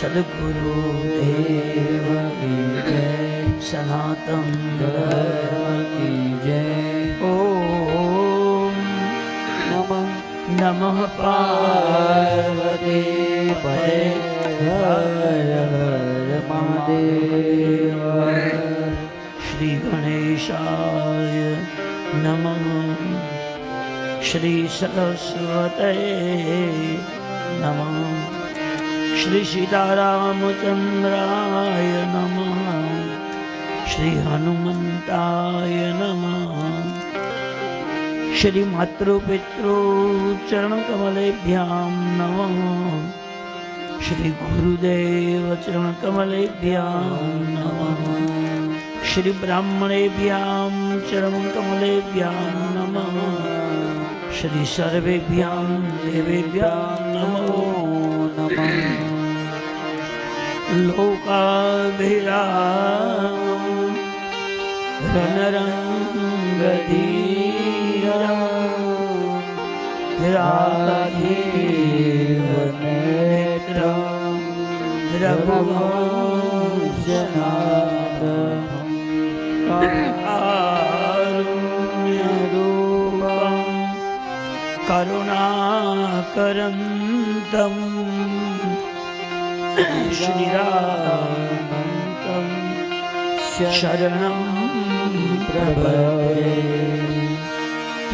सद्गुरु देव की जय, सनातन धर्म की जय। ओम नमः पार्वती पते हर हर महादेव। श्री गणेशाय नमः, श्री सरस्वते नमः, श्री सीतारामचंद्राय नमः, श्री हनुमंताय नमः, श्री मातृपितृ चरणकमलेभ्यां नमः, श्री गुरुदेव चरणकमलेभ्यां नमः, श्री ब्राह्मणेभ्यां चरणकमलेभ्यां नमः, श्री सर्वेभ्यां देवेभ्यां नमो नमः। लोकाभिरामं रणरङ्गधीरं राजीवनेत्रं रघुवंशनाथं कारुण्यरूपं करुणाकरन्तं श्रीरामं शरणं प्रपद्ये।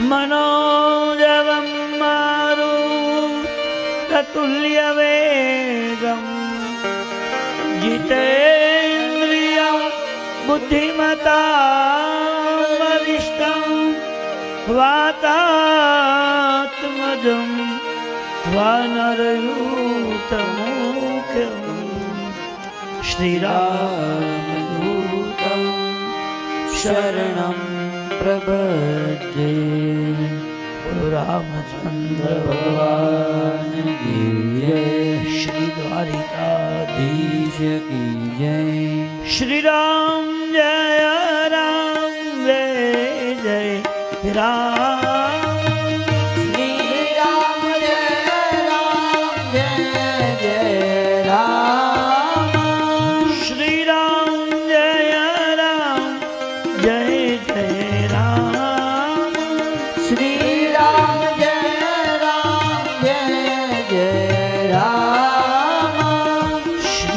मनोजवं मारुततुल्यवेगं जितेन्द्रियं बुद्धिमतां वरिष्ठं वातात्मजं वानरयूथमुख्यं श्रीरामदूतं शरणं प्रपद्ये। बोलो रामचंद्र भगवान की जय, श्री द्वारिकाधीश की जय। श्री राम जय राम जय जय राम।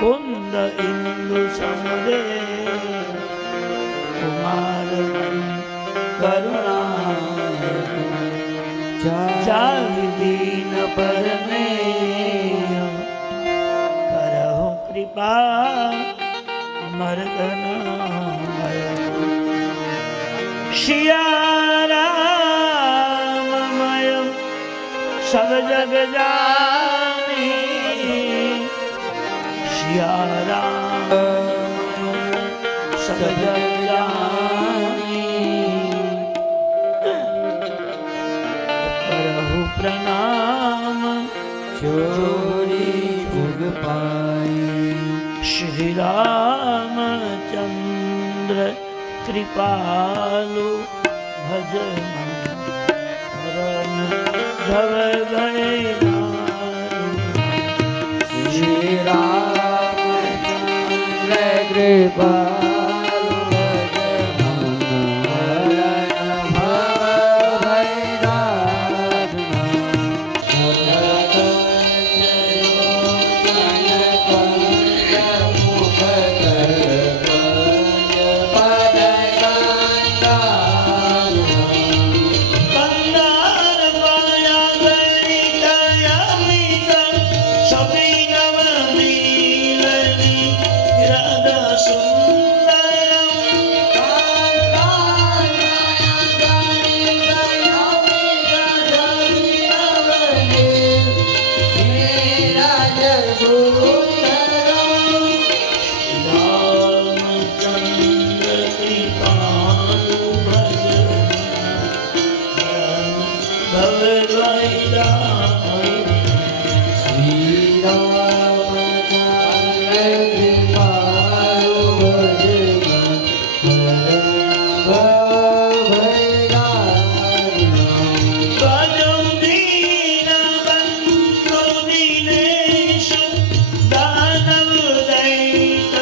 कुंद इंदु समरे कुमार करुणा जाहि दीन परमे करहु कृपा मर्दन सिया राममय सब जग जानी सिया राम सब जग जानी करहु प्रणाम चोरी जुग पाई श्री रामचंद्र कृपालु भजन धव गए श्री रामचंद्र कृपालु भजन भव भैरव कंदार पाया गई दयामित सभी नव मिलनी राधा सुंदरम रामचंद्र कृपालु भजन भव भजौ दीन बंधु दीनेश दानव दैत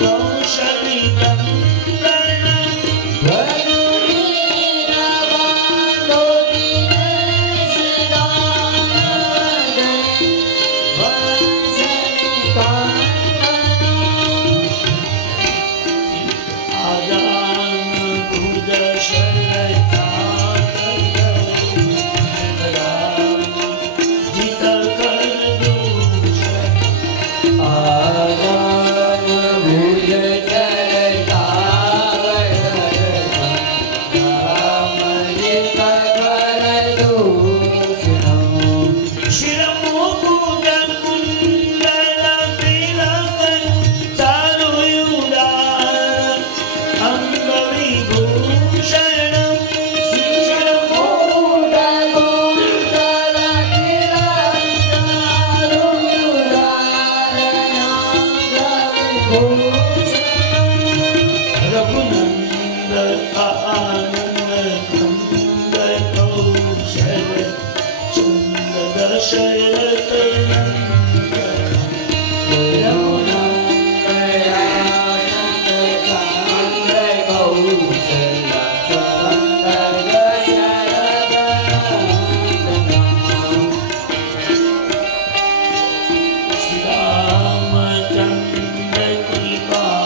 कौशली कंदन आदान भुज शरता राम जित कर दूषण शिर मुकुट कुंडल तिलक चारुयुदार अंग विभूषण शिर रघुनंदन आनंद कंद कौशल चंद दशरथ रामचंद्र कृपा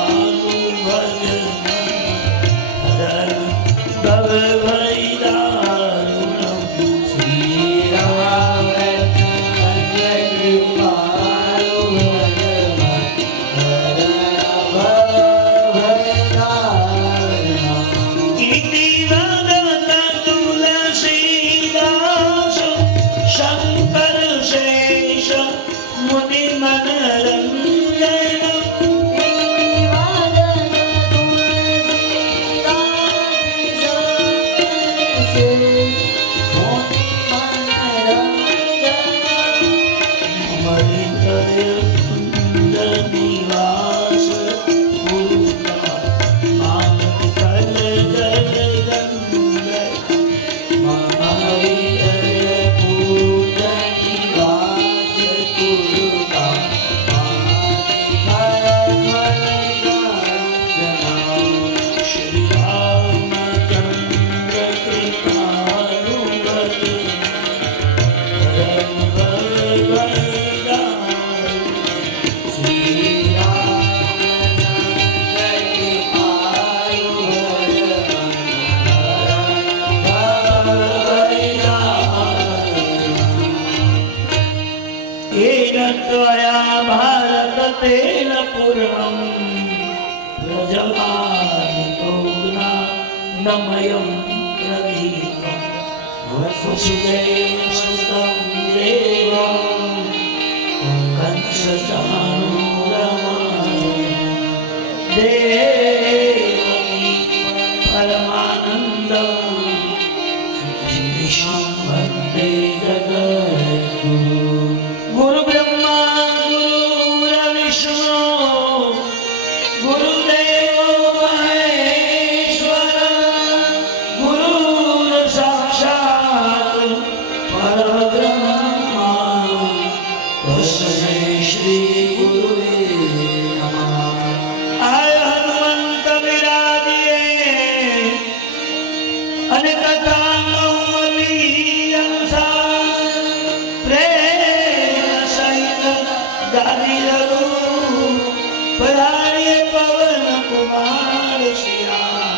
तेन पूर्णं प्रजवानितोग्नानमयं प्रदीपं वसुदेवसुतं देवं कंसचाणूरमाणि देवकी परमानन्दं विष्णुं वन्दे जगद्गुरुम्। गुरु ब्रह्मा गुरुर्विष्णु गुरुदेवो महेश्वर गुरुर्साक्षात् परब्रह्म तस्मै श्री गुरुवे नमः। आय हनुमंत विराजिए અને કથાનો પ્રેમ સહિત ગાદી રહું પધારીએ પવન કુમાર શિયા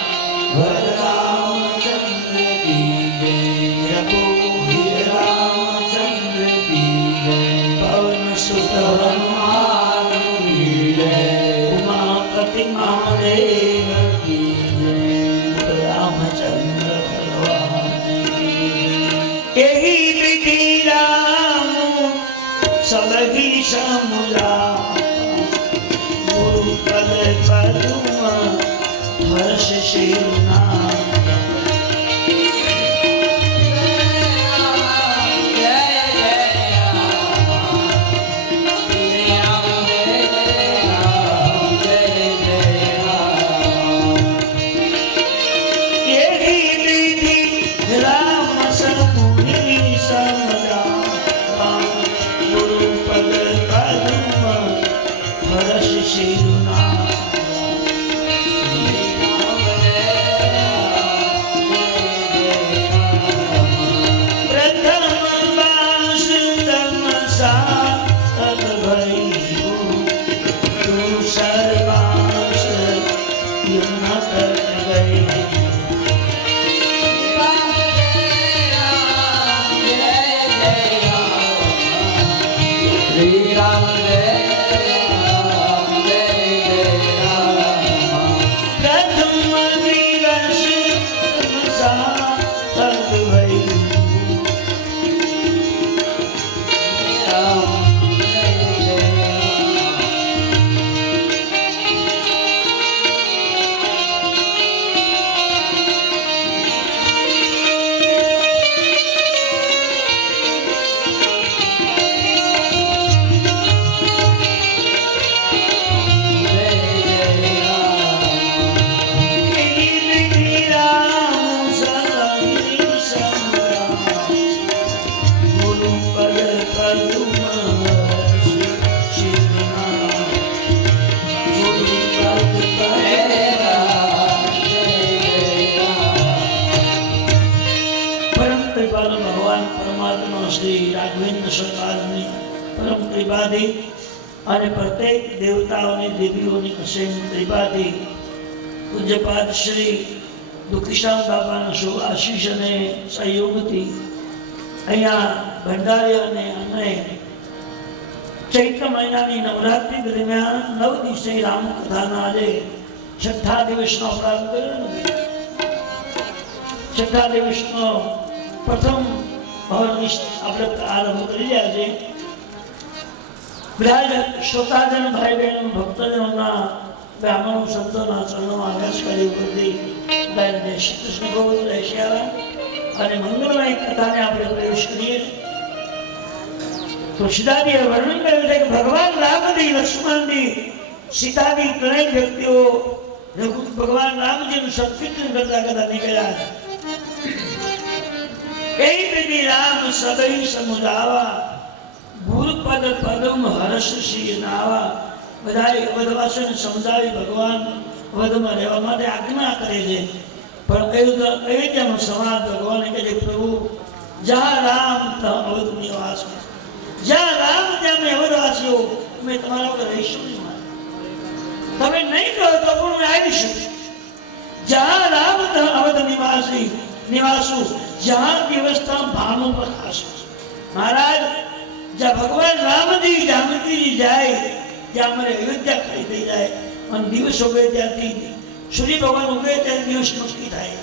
વરરામચંદ્ર કી જય રઘુવીર રામચંદ્ર કી જય પવન સુત હનુમાન કી જય ઉમાપતિ મહાદેવ કી જય રામચંદ્ર यही विधि राम सबकी समुला गुरु पद पदुम हर्ष शिरुना પરમ કૃપાથી અને પ્રત્યેક દેવતાઓની દેવીઓની અસીમ કૃપાથી પૂજ્યપાદ શ્રી દુખીશ્યામ બાપાના શુભ આશીષ અને સહયોગથી અહીંયા ભંડારી અને ચૈત્ર મહિનાની નવરાત્રિ દરમિયાન 9 દિવસે રામકથાના આજે છઠ્ઠા દિવસનો પ્રારંભ કર્યો નથી. છઠ્ઠા દિવસનો પ્રથમ આપણે આરંભ કરી રહ્યા છે. બધા શ્રોતાજન ભાઈ બહેનો ભક્તજનોના બ્રાહ્મણો સંતોના ચરણોમાં અભ્યાસ કરી ઉપરથી જય શ્રી કૃષ્ણ ગોવિંદ રહેશે અને મંગળમય કથાને આપણે પ્રવેશ કરીએ. તુલસીદાસજીએ વર્ણન કર્યું છે કે ભગવાન રામજી લક્ષ્મણજી સીતાજી ત્રણેય વ્યક્તિઓ ભગવાન રામજીનું સંકીર્તન કરતા કરતા નીકળ્યા છે. એ વિધિ રામ સદૈ સમુદાવા ગુરુપદ પદમ હર્ષ શ્રી નાવા. બધાએ વધવાસોને સમજાવી ભગવાન વધમાં રહેવા માટે આજ્ઞા કરે છે. પણ અયોધ્યાનો સમાજ ભગવાને કહે છે પ્રભુ જ્યાં રામ ત્યાં અવધ નિવાસ, જ્યાં રામ ત્યાં અમે અવધવાસીઓ અમે તમારા વગર રહીશું નહીં. તમે નહીં કહો તો પણ અમે આવીશું. જ્યાં રામ ત્યાં અવધ નિવાસુ જ્યાં દિવસ ત્યાં ભાનો પ્રકાશ. મહારાજ જ્યાં ભગવાન રામજી જાનકીજી જાય ત્યાં અમારે અયોધ્યા ખાલી થઈ જાય અને દિવસ ઉગે ત્યાંથી સૂર્ય ભગવાન ઉગે ત્યારે દિવસ નક્કી થાય.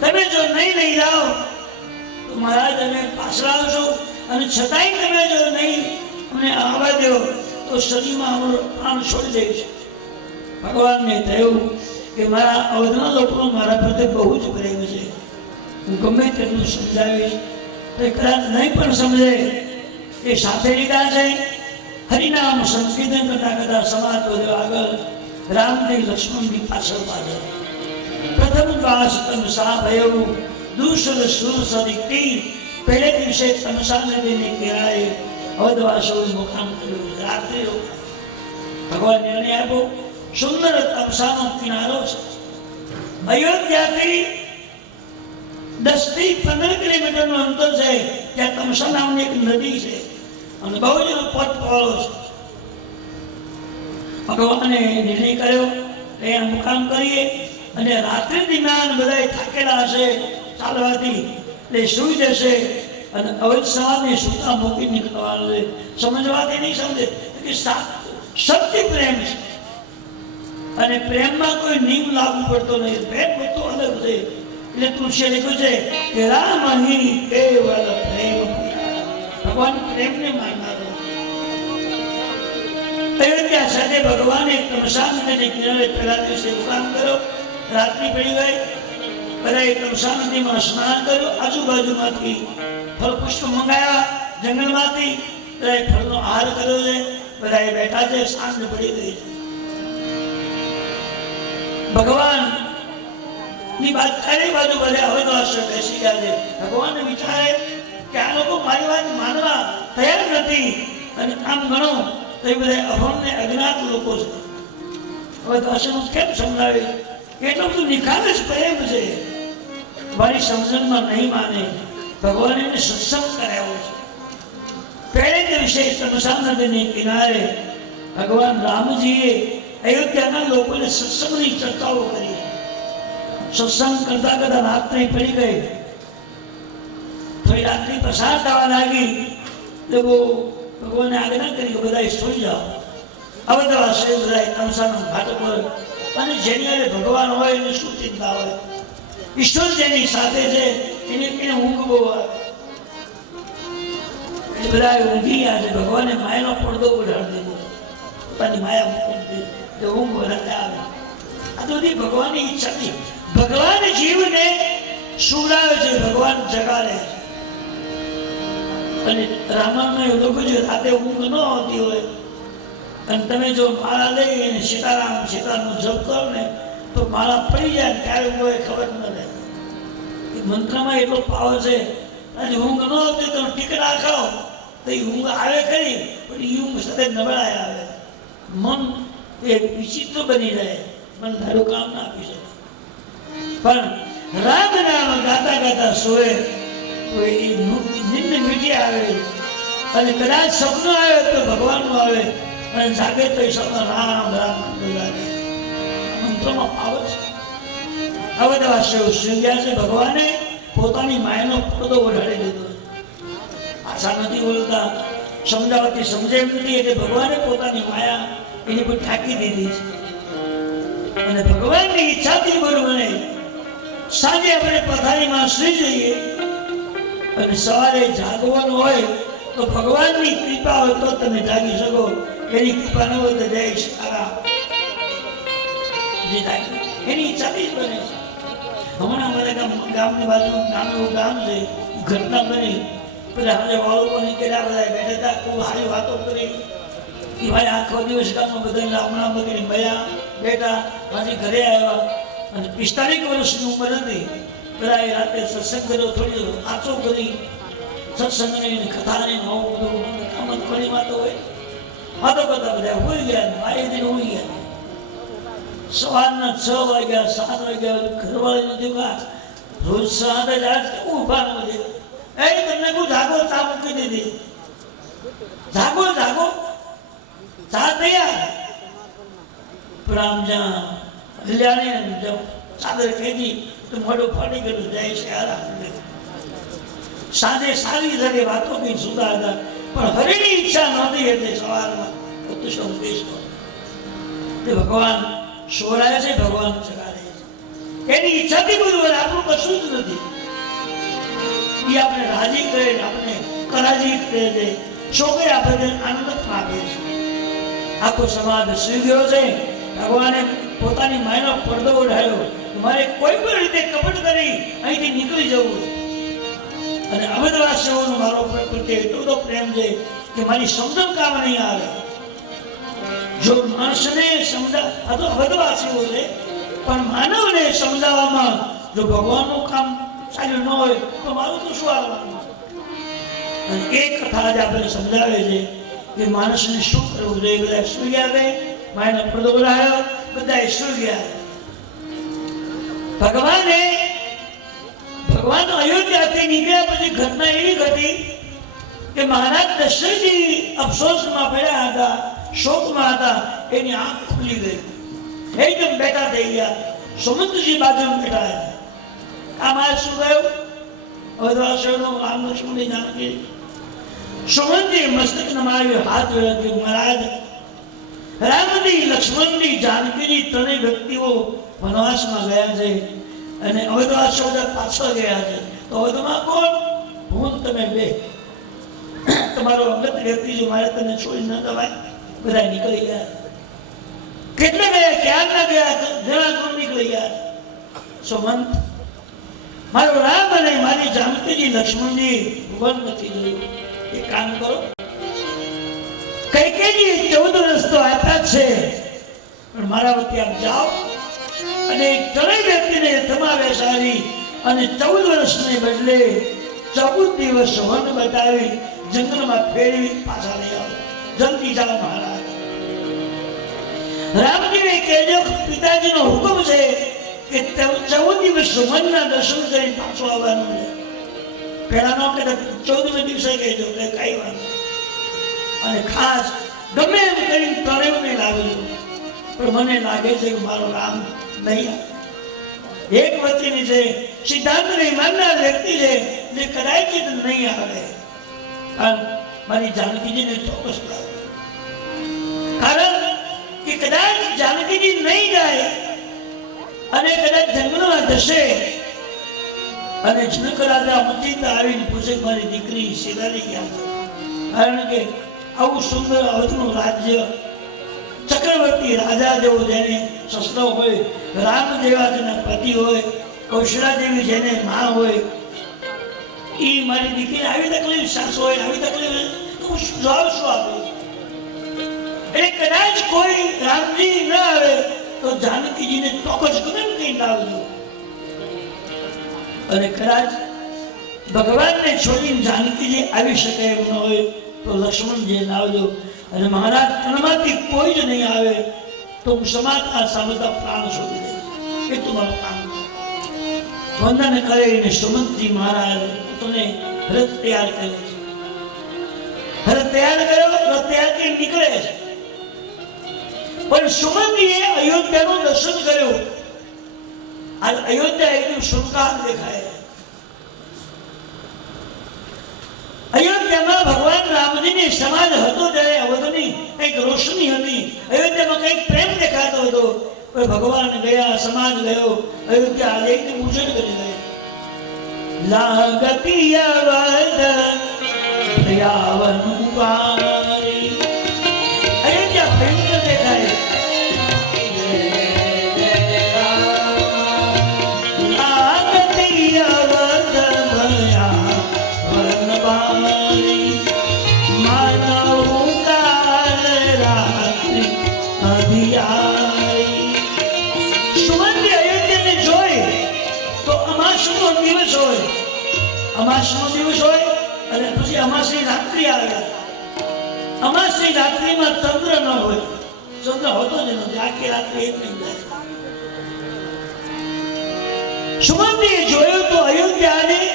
તમે જો નહીં લઈ જાઓ તો મહારાજ અમે પાછળ આવશો, અને છતાંય તમે જો નહીં અમને આવવા દો તો શરીરમાં અમારો પ્રાણ છોડી દઈશ. ભગવાનને થયું કે મારા અવધના લોકોનો મારા પ્રત્યે બહુ જ પ્રેમ છે, હું ગમે તેટલું સમજાવીશ તો કદાચ નહીં પણ સમજે. એ સાથે લીધા છે, હરિનામ સંકીર્તન કરતા કરતા સમાજ બધો આગળ, રામજી લક્ષ્મણની પાછળ પાછળ. પ્રથમ દ્વાસ તમસા ભયું દૂસર સુર સદિક્તિ. પહેલે દિવસે તમસા નદીને કિનારે અવધવાસોએ મુકામ કર્યું. રાત્રે ભગવાન નિર્ણય આપ્યો, સુંદર તમસાનો કિનારો છે, અયોધ્યાથી 10 થી 15 કિલોમીટરનું અંતર છે. ત્યાં તમસા નામની એક નદી છે અને બહુ જ પથ પહોળો છે. ભગવાને નિર્ણય કર્યો અહીંયા મુકામ કરીએ, અને રાત્રિ દરમિયાન બધા થાકેલા હશે ચાલવાથી, એટલે સુઈ જશે અને અવધ સવારને સુતા મૂકી નીકળવાનું છે. સમજવાથી નહીં સમજે કે સત્ય પ્રેમ છે, અને પ્રેમમાં કોઈ નિયમ લાગુ પડતો નહીં. પ્રેમ બધો અલગ છે. એટલે તુલસીએ લખ્યું છે કે રામ અહીં કેવલ પ્રેમ. ભગવાન પ્રેમને માનનારો. અયોધ્યા સાથે ભગવાને તમસા નદીને કિનારે પહેલા દિવસે મુકામ કર્યો. રાત્રિ પડી ગઈ, બધાએ તમસા નદીમાં સ્નાન કર્યું. આજુબાજુમાંથી ફળ પુષ્પ મંગાયા, જંગલમાંથી બધાએ ફળનો આહાર કર્યો છે. બધાએ બેઠા છે, સાંજ પડી ગઈ છે. ભગવાન ની વાત ચારે બાજુ બધા અવધવાસીઓ બેસી ગયા છે. ભગવાનને વિચારે કે આ લોકો મારી વાત માનવા તૈયાર નથી, અને આમ ગણો તો એ બધા અભણને અજ્ઞાત લોકો છે. અવધવાસીઓને કેમ સમજાવે? એટલું બધું નિખાલસ પ્રેમ છે, મારી સમજણમાં નહીં માને. ભગવાને એને સત્સંગ કરાવ્યો છે. પહેલે દિવસે તમસા નદીને કિનારે ભગવાન રામજીએ અયોધ્યાના લોકોને સત્સંગની ચર્ચાઓ કરી. સત્સંગ કરતા કરતા રાત્રિ પડી ગઈ. થોડી રાત્રિ પસાર થવા લાગી, લોકો ભગવાને આજ્ઞા કરી કે બધા સુઈ જાઓ. અવધવાસીઓ બધા તમસાના ઘાટ પર, અને જેની હારે ભગવાન હોય એને શું ચિંતા હોય? ઈશ્વર જેની સાથે છે એને ઊંઘ બહુ આવે. એ બધા ઊંઘી ગયા છે. ભગવાને માયાનો પડદો ઉડાડી દીધો, પોતાની માયા મૂકી દીધી, ઊંઘ વધારે આવે. આ તો બધી ભગવાનની ઈચ્છા નથી. ભગવાન જીવને સુવડાવે છે, ભગવાન જગાડે છે. અને રામાયણમાં એવું લખ્યું છે, રાતે ઊંઘ ન આવતી હોય અને તમે જો માળા લઈને સીતારામ સીતાનો જપ કરો ને તો માળા પડી જાય, ત્યારે ઊંઘ ખબર ન રહે. એ મંત્રમાં એટલો પાવર છે. આજે ઊંઘ ન આવતી તો ટીકડા ખાઓ તો એ ઊંઘ આવે ખરી, પણ એ ઊંઘ સાથે નબળાઈ આવે. મન એ વિચિત્ર બની જાય, મન ધારું કામ ના આપી શકે. પણ રામ નામ ગાતા ગાતા સોએ તો એ નિંદ મીઠી આવે, અને કદાચ સપનું આવે તો ભગવાનનું આવે, અને જાગે તો એ સપના રામ રામ કરતો લાગે. મંત્રોમાં પાવર છે. અવધવાસીઓ સુઈ ગયા છે. ભગવાને પોતાની માયાનો પડદો ઓઢાડી દીધો. ભાષા નથી બોલતા, સમજાવતી સમજે એમ નથી, એટલે ભગવાને પોતાની માયા એની પર ઠાકી દીધી છે. અને ભગવાનની ઈચ્છાથી બરોબર સાંજે આપણે પથારીમાં સુઈ જઈએ અને સવારે જાગવાનું હોય તો ભગવાનની કૃપા હોય તો તમે જાગી શકો. એની કૃપા ન હોય તો જય સીતારામ. એની ઈચ્છાથી જ બને છે. હમણાં અમારા ગામની બાજુમાં નાનું એવું ગામ છે, ઘટના બની. બધા હવે વાળો પણ કર્યા, બધા બેઠા હતા, ખૂબ સારી વાતો કરી કે ભાઈ આખો દિવસ ગામમાં બધા હમણાં બગડી મળ્યા, બેઠા, પાછી ઘરે આવ્યા. અને 45 વર્ષની ઉંમર હતી. બધા એ રાતે સત્સંગ કર્યો, થોડી વાંચો કરી, સત્સંગની કથાની નવું બધું આમ ઘણી વાતો હોય. વાતો કરતા બધા હોઈ ગયા, મારે દિન હોઈ ગયા. સવારના 6 વાગ્યા 7 વાગ્યા ઘરવાળીને જોયા રોજ 7 જ આજ ઉભા ન દે. એ તમને કોઈ જાગો, ચા મૂકી દીધી. જાગો જાગો, ચા તૈયાર. પણ આમ જ્યાં હલ્યાને ચાદર ખેંચી તો મોઢું ફાટી ગયું. જાય છે આરામ. સાંજે સારી સારી વાતો કઈ સુધા હતા, પણ હરેની ઈચ્છા નહોતી એટલે સવારમાં તો સંકેશ તે ભગવાન સોરાય છે, ભગવાન ચગાડે છે, એની ઈચ્છાથી બધું આપણું કશું જ નથી. એ આપણે રાજી કરે, આપણે કરાજી કરે છે, છોકરી આપણે આનંદ આપે છે. આખો સમાજ સુઈ ગયો છે. ભગવાને પોતાની માયનો પડદો ઉઠાવ્યો, મારે કોઈ પણ રીતે કપટ કરી અહીંથી નીકળી જવું. અને અવધવાસીઓનો મારો પ્રત્યે એટલો બધો પ્રેમ છે કે મારી સમજણ કામ નહીં આવે. જો માણસને આ તો અવધવાસીઓ છે, પણ માનવને સમજાવવામાં જો ભગવાનનું કામ ચાલ્યું ન હોય તો મારું તો શું આવવાનું. અને એ કથા આજે આપણે સમજાવે છે કે માણસને શું કરવું જોઈએ. બધા સુઈ ગયા છે, માયનો પડદો ઉડાવ્યો, બધા સુઈ ગયા. ભગવાન અયોધ્યાથી નીકળ્યા પછી ઘટના એવી ઘટી કે મહારાજ દશરથજી અફસોસમાં પડ્યા હતા, શોકમાં હતા. એની આંખ ખુલી ગઈ, એકદમ બેઠા થઈ ગયા. સુમંતજી બાજુમાં બેઠા હતા. આમાં શું થયું? અવધવાસીઓનો રામ લક્ષ્મણની જાનકી. સુમંતજી મસ્તક નમાવ્યો, હાથ જોડ્યો, મહારાજ રામજી, લક્ષ્મણજી, જાનકીજી ત્રણેય વ્યક્તિઓ વનવાસમાં ગયા છે અને અવધવાસીઓ બધા પાછળ ગયા છે. તો અવધમાં કોણ? હું તમે બે. તમારો અંગત વ્યક્તિ જો મારે તને છોડી ન દવાય. બધા નીકળી ગયા. કેટલા ગયા? ક્યાં ના ગયા? ઘણા કોણ નીકળી ગયા. સુમંત, મારો રામ અને મારી જાનકીજી, લક્ષ્મણજી ભુવન નથી જોયું. એક કામ કરો, કૈકેયીએ 14 રસ્તો આપ્યા છે, પણ મારા વતી આપ જાઓ અને ત્રણેય વ્યક્તિને રથમાં બેસાડી અને 14 વર્ષને બદલે 14 દિવસ વન બતાવી જંગલમાં ફેરવી પાછા લઈ આવો. જલ્દી જાઓ મહારાજ. રામજીને કહેજો પિતાજીનો હુકમ છે કે 14 દિવસ વનના દર્શન કરી પાછો આવવાનું છે. પેલા નો કે 14મે દિવસે કહેજો કે કઈ વાત. અને ખાસ ગમે એમ કરી ત્રણેયને લાવ્યો, પણ મને લાગે છે કે મારો રામ નહીં આવે. એક વચ્ચેની છે, સિદ્ધાંતને માનનાર વ્યક્તિ છે જે કદાચ નહીં આવે. અને મારી જાનકીજીને ચોક્કસ લાગે, કારણ કે કદાચ જાનકીજી નહીં જાય અને કદાચ જંગલમાં જશે અને જનક રાજા મચિંતા આવીને પૂછે મારી દીકરી સીધારી ક્યાં છે. કારણ કે આવું સુંદર અવધનું રાજ્ય, ચક્રવર્તી રાજા જેવો જેને શસ્ત્રો હોય, રામ જેવા જેના પતિ હોય, કૌશલા જેવી જેને માં હોય, એ મારી દીકરી આવી તકલીફ, સાસુ હોય આવી તકલીફ, તો હું જવાબ શું આપું? એટલે કદાચ કોઈ રામજી ન આવે તો જાનકીજીને ચોક્કસ ગમે કઈ લાવજો. અને કદાચ ભગવાનને છોડીને જાનકીજી આવી શકે એમ ન હોય તો લક્ષ્મણજી લાવજો. અને મહારાજ ત્રણમાંથી કોઈ જ નહીં આવે તો હું સમાજના સામતા પ્રાણ શોધી દઈશ. એ તમારું કામ. વંદન કરીને સુમંતજી મહારાજ પોતાને રથ તૈયાર કરે છે. રથ તૈયાર કર્યો, રથ તૈયાર કરી નીકળે છે. પણ સુમંતજીએ અયોધ્યાનું દર્શન કર્યું. અયોધ્યા એકદમ સુનકાર દેખાય. અયોધ્યામાં ભગવાન રામજીની સમાજ હતો ત્યારે અવધની કંઈક રોશની હતી. અયોધ્યામાં કંઈક પ્રેમ દેખાતો હતો. ભગવાન ગયા, સમાજ ગયો, અયોધ્યા આજે એકદમ ઉજળ કરી ગઈ. લાગતી અવધ પ્રિયાવનું વારી. અયોધ્યા ભયંકર દેખાય. અમાસનો દિવસ હોય અને પછી અમાસની રાત્રિ આવે. અમાસની રાત્રિમાં ચંદ્ર ન હોય, ચંદ્ર હોતો જ નથી. આખી રાત્રિ એક નહીં જાય. સુમંતીએ જોયું તો અયોધ્યાની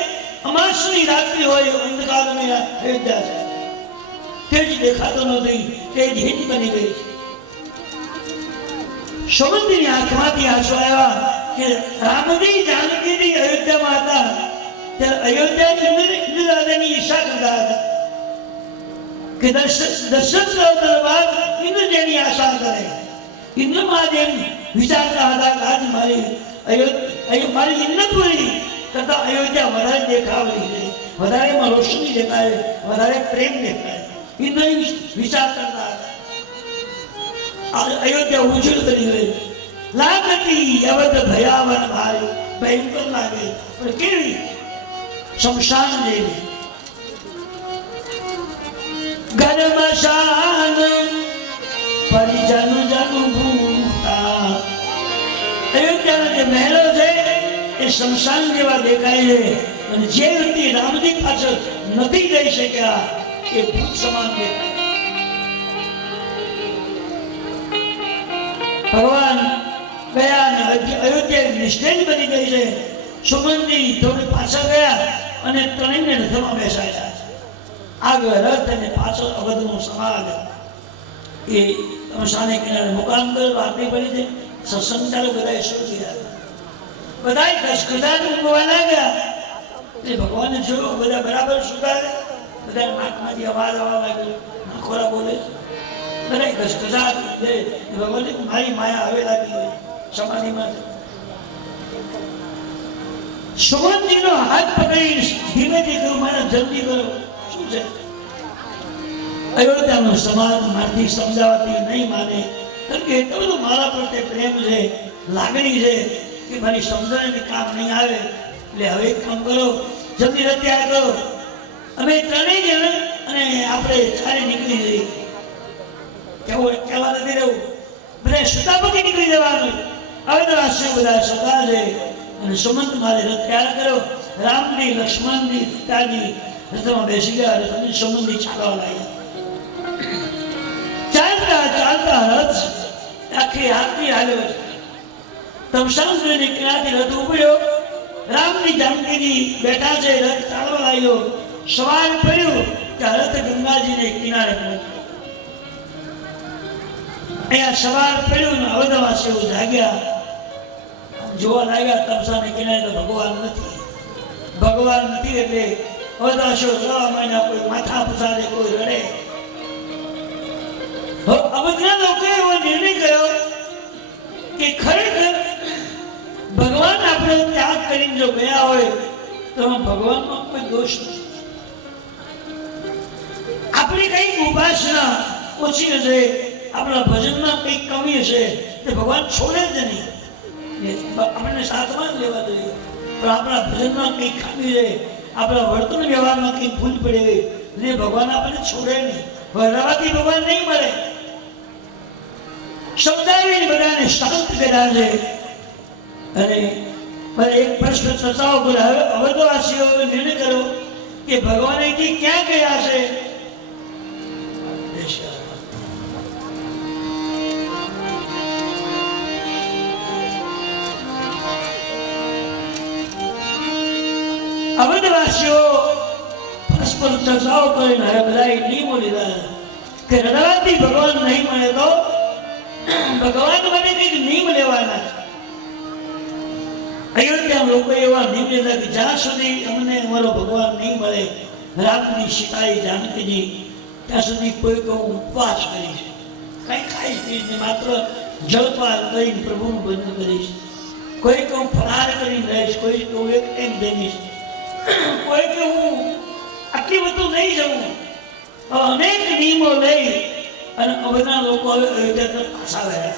અમાસની રાત્રિ હોય, અંધકારની અયોધ્યા છે. તેજ દેખાતો નથી, તેજ હિત બની ગઈ છે. સુમંતીની આંખમાંથી આંસુ આવ્યા કે રામજી, જાનકીજી અયોધ્યામાં હતા ત્યારે અયોધ્યા ઇન્દ્ર રાજાની ઈચ્છા કરતા હતા કે દર્શન બાદ ઇન્દ્ર જેની આશા કરે. ઇન્દ્રમાં જેમ વિચારતા હતા કે આજ મારી ઇન્દ્રપુરી તથા અયોધ્યા વધારે દેખાવડી છે, વધારે એમાં રોશની દેખાય, વધારે પ્રેમ દેખાય. ઇન્દ્ર વિચાર કરતા હતા અયોધ્યા ઉજળ કરી હોય. લાગતી અવધ ભયાવન ભાઈ, ભયંકર લાગે પણ કેવી શમશાન જેવી. ગર્ભશાન પરિજન જન ભૂતા. અયોધ્યાના જે મહેલો છે એ શમશાન જેવા દેખાય છે અને જે વ્યક્તિ રામજી પાછળ નથી જઈ શક્યા એ ભૂત સમાન દેખાય. ભગવાન ગયા અને અયોધ્યા નિસ્તેજ બની ગઈ છે. સુગંધી થોડી પાછળ ગયા અને ત્રણેયને રથમાં બેસાડ્યા. આગળ રથ અને પાછળ અવધનો સમાજ. એ શમશાને કિનારે મુકામ કર્યો. રાત્રિ પડી છે. સત્સંગ ચાલુ. બધા શોધી રહ્યા. બધા ખસખસાટ ઊંઘવા લાગ્યા. એટલે ભગવાને જોયું બધા બરાબર સુધારે. બધા નાકમાંથી અવાજ આવવા લાગ્યો. નાખોરા બોલે બધા ખસખસાટ. ભગવાન મારી માયા હવે લાગી હોય સમાધિમાં. સુગંધીનો હાથ પકડી ધીમેથી કહ્યું મારા જલ્દી કરો. શું છે? અયોધ્યાનો સમાજ મારથી સમજાવતી નહીં માને. કારણ કે એટલો બધો મારા પ્રત્યે પ્રેમ છે, લાગણી છે કે મારી સમજણ કામ નહીં આવે. એટલે હવે એક કામ કરો, જલ્દી રત્યા કરો. અમે ત્રણેય જણ અને આપણે ચારે નીકળી જઈએ. કહેવા નથી રહેવું. બધા સુતા પછી નીકળી જવાનું. હવે તો આશ્રય બધા સદા છે અને સુમંત મારે રથ તૈયાર કર્યો. રામજી, લક્ષ્મણજી, પિતાજી રથમાં બેસી ગયા. રથની સુમંતજી ચાલવા લાગ્યા. ચાલતા ચાલતા રથ આખી હાથની હાલ્યો. તમસાની કિનારેથી રથ ઉપડ્યો. રામજી જાનકીજી બેઠા છે. રથ ચાલવા લાગ્યો. સવાર પડ્યું કે રથ ગંગાજીને કિનારે પહોંચ્યો. અહીંયા સવાર પડ્યું ને અવધવાસીઓ જાગ્યા. જોવા લાગ્યા તમસાને કિનારે તો ભગવાન નથી. ભગવાન નથી એટલે અવધવાસીઓ સવા મહિના કોઈ માથા પસારે, કોઈ રડે. અવધના લોકોએ એવો નિર્ણય કર્યો કે ખરેખર ભગવાન આપણે ત્યાગ કરીને જો ગયા હોય તો ભગવાનમાં કોઈ દોષ નથી. આપણી કઈક ઉપાસના ઓછી હશે, આપણા ભજનમાં કઈક કમી હશે તે ભગવાન છોડે જ નહીં. આપણને સાથમાં જ લેવા જોઈએ. પણ આપણા ભજનમાં કઈક ખામી છે, આપણા વર્તન વ્યવહારમાં કઈક ભૂલ પડે ને ભગવાન આપણને છોડે નહીં. વરવાથી ભગવાન નહીં મળે. સમજાવીને બધાને શાંત કર્યા છે. અને એક પ્રશ્ન ચર્ચાઓ પર અવધવાસીઓ નિર્ણય કર્યો કે ભગવાન અહીંથી ક્યાં ગયા છે? અવધવાસીઓ પરસ્પર ચર્ચાઓ કરીને હવે બધા નિયમો લીધા કે રડવાથી ભગવાન નહીં મળે તો ભગવાન માટે કંઈક નિયમ લેવાના છે. અયોધ્યા લોકો એવા નિયમ લીધા કે જ્યાં સુધી અમને અમારો ભગવાન નહીં મળે, રામની સીતાઈ જાનકીજી, ત્યાં સુધી કોઈ કહું ઉપવાસ કરીશ, કઈ ખાઈશ નહીં, માત્ર જળપાન કરીને પ્રભુનું ભજન કરીશ. કોઈ કહું ફરાર કરીને રહીશ, કોઈ કહું એક ટાઈમ જમીશ, કોઈ કે હું આટલી બધું નહીં જવું. અનેક નિયમો લઈ અને બધા લોકો હવે અયોધ્યા પાછા ગયા.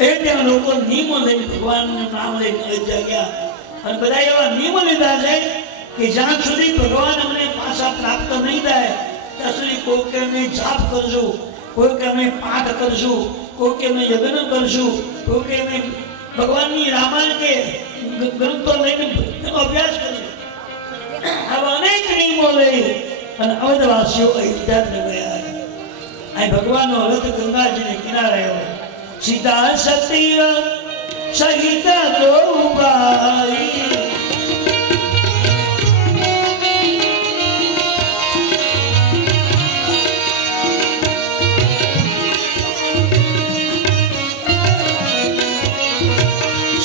અયોધ્યા લોકો નિયમો લઈને ભગવાનનું નામ લઈને અયોધ્યા ગયા અને બધા એવા નિયમો લીધા છે કે જ્યાં સુધી ભગવાન અમને પાછા પ્રાપ્ત નહીં થાય ત્યાં સુધી કોઈ કે અમે જાપ કરશું, કોઈ કે અમે પાઠ કરશું, કોઈ કે અમે યજ્ઞ કરશું, કોઈ કે અમે ભગવાનની રામાયણ કે ગ્રંથો લઈને અભ્યાસ કરશું. આવા અનેક નિયમો લઈ અને અવધવાસીઓ અયોધ્યા ગયા. અહીં ભગવાનનો રથ ગંગાજીને કિનારે આવ્યો. સીતા સતી સહિત દ્રૌપદી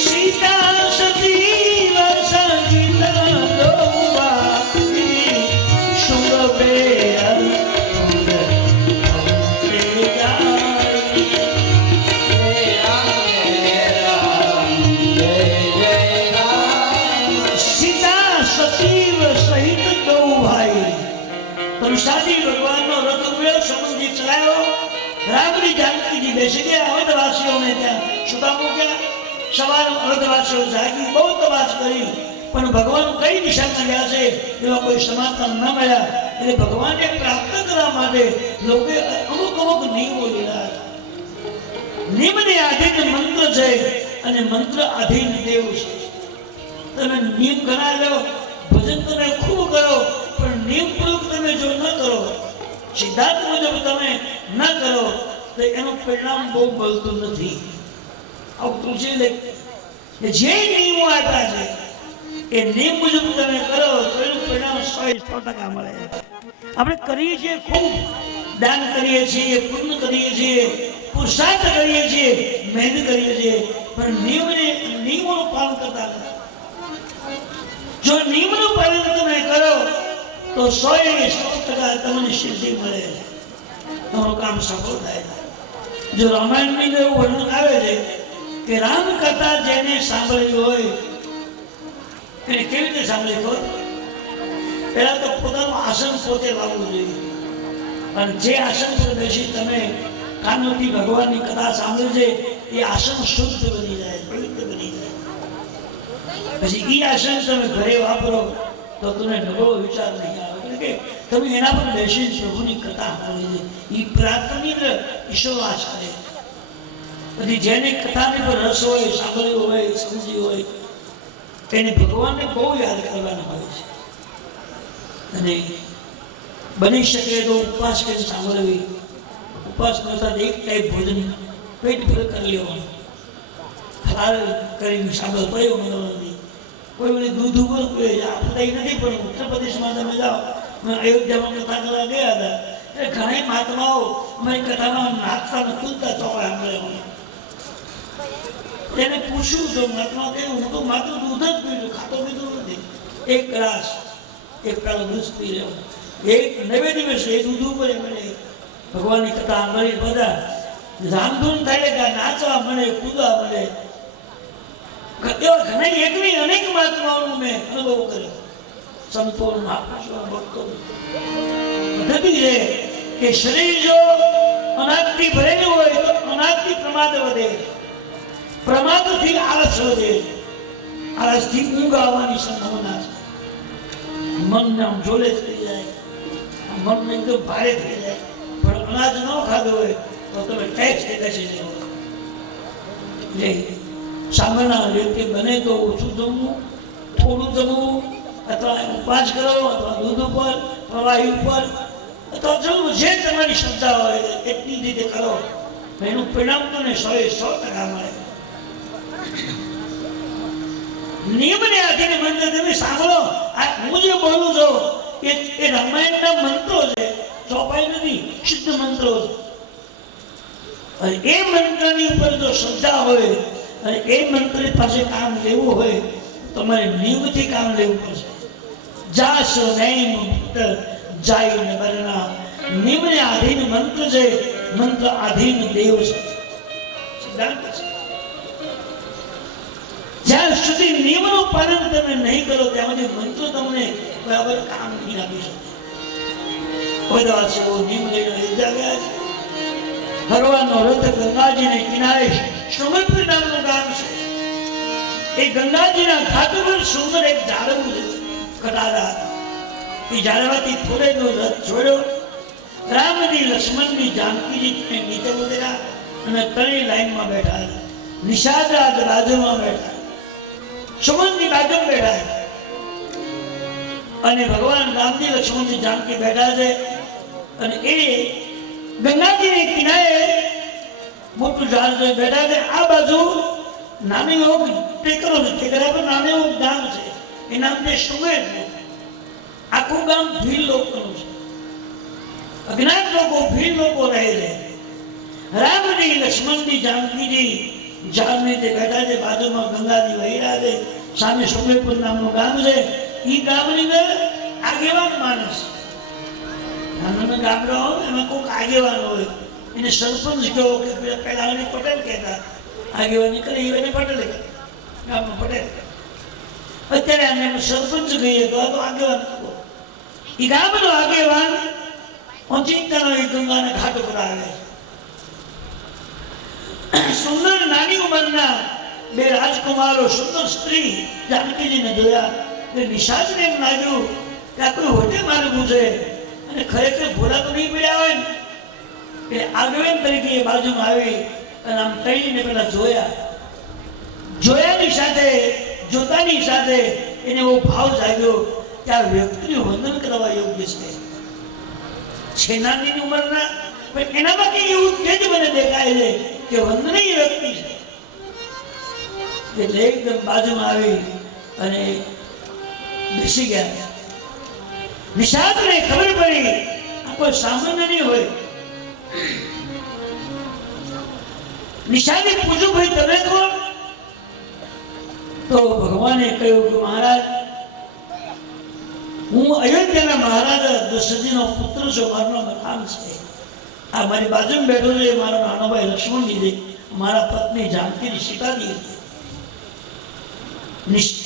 સીતા સતી સહિત દ્રૌપદી બેસી ગયા અવધવાસીઓને ત્યાં સુતા મૂક્યા. સવાર અવધવાસીઓ જાગી બહુ તપાસ કરી પણ ભગવાન કઈ દિશામાં ગયા છે એવા કોઈ સમાચાર ન મળ્યા. એટલે ભગવાનને પ્રાપ્ત કરવા માટે લોકોએ અમુક નિયમો લીધા. નિયમને આધીન મંત્ર છે અને મંત્ર આધીન દેવ છે. તમે નિયમ ઘણા લો, ભજન તમે ખૂબ કરો, પણ નિયમપૂર્વક તમે જો ન કરો, સિદ્ધાંત મુજબ તમે ન કરો તો એનું પરિણામ બહુ મળતું નથી. આવું તુલસી જે નિયમો આપ્યા છે એ નિયમ મુજબ તમે કરો તો એનું પરિણામ 100% મળે. આપણે કરીએ છીએ ખૂબ, દાન કરીએ છીએ, પુણ્ય કરીએ છીએ, પુરુષાર્થ કરીએ છીએ, મહેનત કરીએ છીએ, પણ નિયમોનું પાલન કરતા નથી. જો નિયમનું પાલન તમે કરો તો 100% તમને સિદ્ધિ મળે, તમારું કામ સફળ થાય. જો રામાયણની અંદર એવું વર્ણન આવે છે કે રામ કથા જેને સાંભળવી હોય એને કેવી રીતે સાંભળી હોય? પહેલા તો પોતાનું આસન પોતે લાવવું જોઈએ અને જે આસન પર બેસી તમે કાનોથી ભગવાનની કથા સાંભળે છે એ આસન શુદ્ધ બની જાય, પવિત્ર બની જાય. પછી એ આસન તમે ઘરે વાપરો તો તમને નબળો વિચાર નહીં આવે. એટલે કે તમે એના પર બેસીને પ્રભુની કથા સાંભળી છે એ પ્રાર્થનિક ઈશ્વરવાસ કરે. પછી જેને કથાની પર રસ હોય, સાંભળ્યું હોય, સમજ્યું હોય એને ભગવાનને બહુ યાદ કરવાના હોય છે. અને બની શકે તો ઉપવાસ કરી સાંભળવી. ઉપવાસ કરતા એક ટાઈપ ભોજન પેટ ભર કરી લેવાનું, ફરાર કરીને સાંભળ તો એવું નથી. કોઈ વળી દૂધ ઉપર આપણે નથી, પણ ઉત્તર પ્રદેશમાં તમે જાઓ, અયોધ્યામાં કથા કરવા ગયા હતા એટલે ઘણા મહાત્માઓ અમારી કથામાં નાખતા ને તુલતા ચોપા સાંભળે. એને પૂછ્યું તો મહાત્મા કહ્યું હું તો માત્ર દૂધ જ પીવું, ખાતો પીધું નથી. એક ગ્લાસ એક પેલો દૂધ પી રહ્યો. એક નવે દિવસે એ દૂધ ઉપર મને ભગવાનની કથા સાંભળી બધા ધામધૂમ થાય કે નાચવા મળે, કૂદવા મળે. એવા ઘણા એકની અનેક મહાત્માઓનો મેં અનુભવ કર્યો. સંતો, મહાપુરુષો, ભક્તો પદ્ધતિ છે કે શરીર જો અનાજથી ભરેલું હોય તો અનાજથી પ્રમાદ વધે, પ્રમાદથી આળસ વધે, આળસથી ઊંઘ આવવાની સંભાવના છે. મન આમ જોલે થઈ જાય, મન એકદમ ભારે થઈ જાય. પણ અનાજ ન ખાધું હોય તો તમે ટેક્સ દેખાશે નહીં. સામાન્ય વ્યક્તિ બને તો ઓછું જમવું, થોડું જમવું, અથવા ઉપવાસ કરો, અથવા દૂધ ઉપર, પ્રવાહી ઉપર, અથવા જમવું જે તમારી ક્ષમતા હોય એટલી રીતે કરો. એનું પરિણામ તમને 100% મળે. નિયમને આધીન મંત્ર તમે સાંભળો. હું જે બોલું છું એ રામાયણના મંત્રો છે, ચોપાઈ નથી, શુદ્ધ મંત્રો છે. અને એ મંત્રની ઉપર જો શ્રદ્ધા હોય અને એ મંત્રની પાસે કામ લેવું હોય તમારે નિયમથી કામ લેવું પડશે. જાસો નૈમ પુત્ર જાય ને બરના. નિયમને આધીન મંત્ર છે, મંત્ર આધીન દેવ છે. સિદ્ધાંત છે. જ્યાં સુધી નિયમનું પાલન તમે નહીં કરો ત્યાં સુધી મંત્ર તમને બરાબર કામ નહીં આપી શકે. બધા સેવો નિયમ લઈને લીધા ગયા છે. ભગવાનનો રથ ગંગાજીને કિનારે શ્રવણપુર નામનું ગામ છે. એ ગંગાજીના ઘાટ પર સુંદર એક ઝાડવું છે, કટારા. એ ઝાડવાથી થોડેનો રથ છોડ્યો. રામજી, લક્ષ્મણજી, જાનકીજી નીચે ઉતર્યા અને ત્રણેય લાઈનમાં બેઠા. નિષાદરાજ બાજુમાં બેઠા, સુમનજી બાજુમાં બેઠા અને ભગવાન રામજી, લક્ષ્મણજી, જાનકી બેઠા છે. અને એ ગંગાજીને કિનારે મોટું ઝાડ બેઠા છે. આ બાજુ નાની એવો ટેકરો છે, ટેકરા પર નાનું એવું ગામ છે, એ નામ છે સુમેર. આખું ગામ ભીલ લોકોનું છે, અજ્ઞાત લોકો, ભીલ લોકો રહે છે. રામજી, લક્ષ્મણજી, જાનકીજી ઝાડ નીચે બેઠા છે, બાજુમાં ગંગાજી વહી રહ્યા છે, સામે સુમેરપુર નામનું ગામ છે. એ ગામની અંદર આગેવાન માણસ, નાના ગામડો હોય એમાં કોઈક આગેવાન હોય, એને સરપંચ કહો કે પહેલા એને પટેલ કહેતા, આગેવાની કરે એને પટેલ ગામનો પટેલ. અત્યારે અમે સરપંચ કહીએ તો આ તો આગેવાન કહો. એ ગામનો આગેવાન ઓચિંતાનો એ ગંગાના ઘાટ ઉપર આવે છે. નાની ઉંમરના બે રાજકુમારો સુંદર સ્ત્રી જાનકીજીને જોયા એટલે નિશાચને એમ લાગ્યું કે આ કોઈ હોટે મારવું છે અને ખરેખર ભોળા તો નહીં પડ્યા હોય ને એટલે આગેવાન તરીકે એ બાજુમાં આવી અને આમ કહીને પેલા જોયાની સાથે જોતાની સાથે એને એવો ભાવ જાગ્યો કે આ વ્યક્તિનું વંદન કરવા યોગ્ય છે નાની ઉંમરના પણ એનામાં કઈ એવું તેજ મને દેખાય છે કે વંદનીય વ્યક્તિ છે એટલે એકદમ બાજુમાં આવી અને બેસી ગયા. નિષાદને ખબર પડી આ કોઈ સામાન્ય નહીં હોય. નિષાદે પૂછ્યું ભાઈ તમે કોણ? તો ભગવાને કહ્યું કે મહારાજ હું અયોધ્યાના મહારાજા દશરથજીનો પુત્ર છું, મારું નામ રામ છે. આ મારી બાજુમાં બેઠો છે મારો નાનો ભાઈ લક્ષ્મણજી છે, મારા પત્ની જાનકી સીતાજી હતી.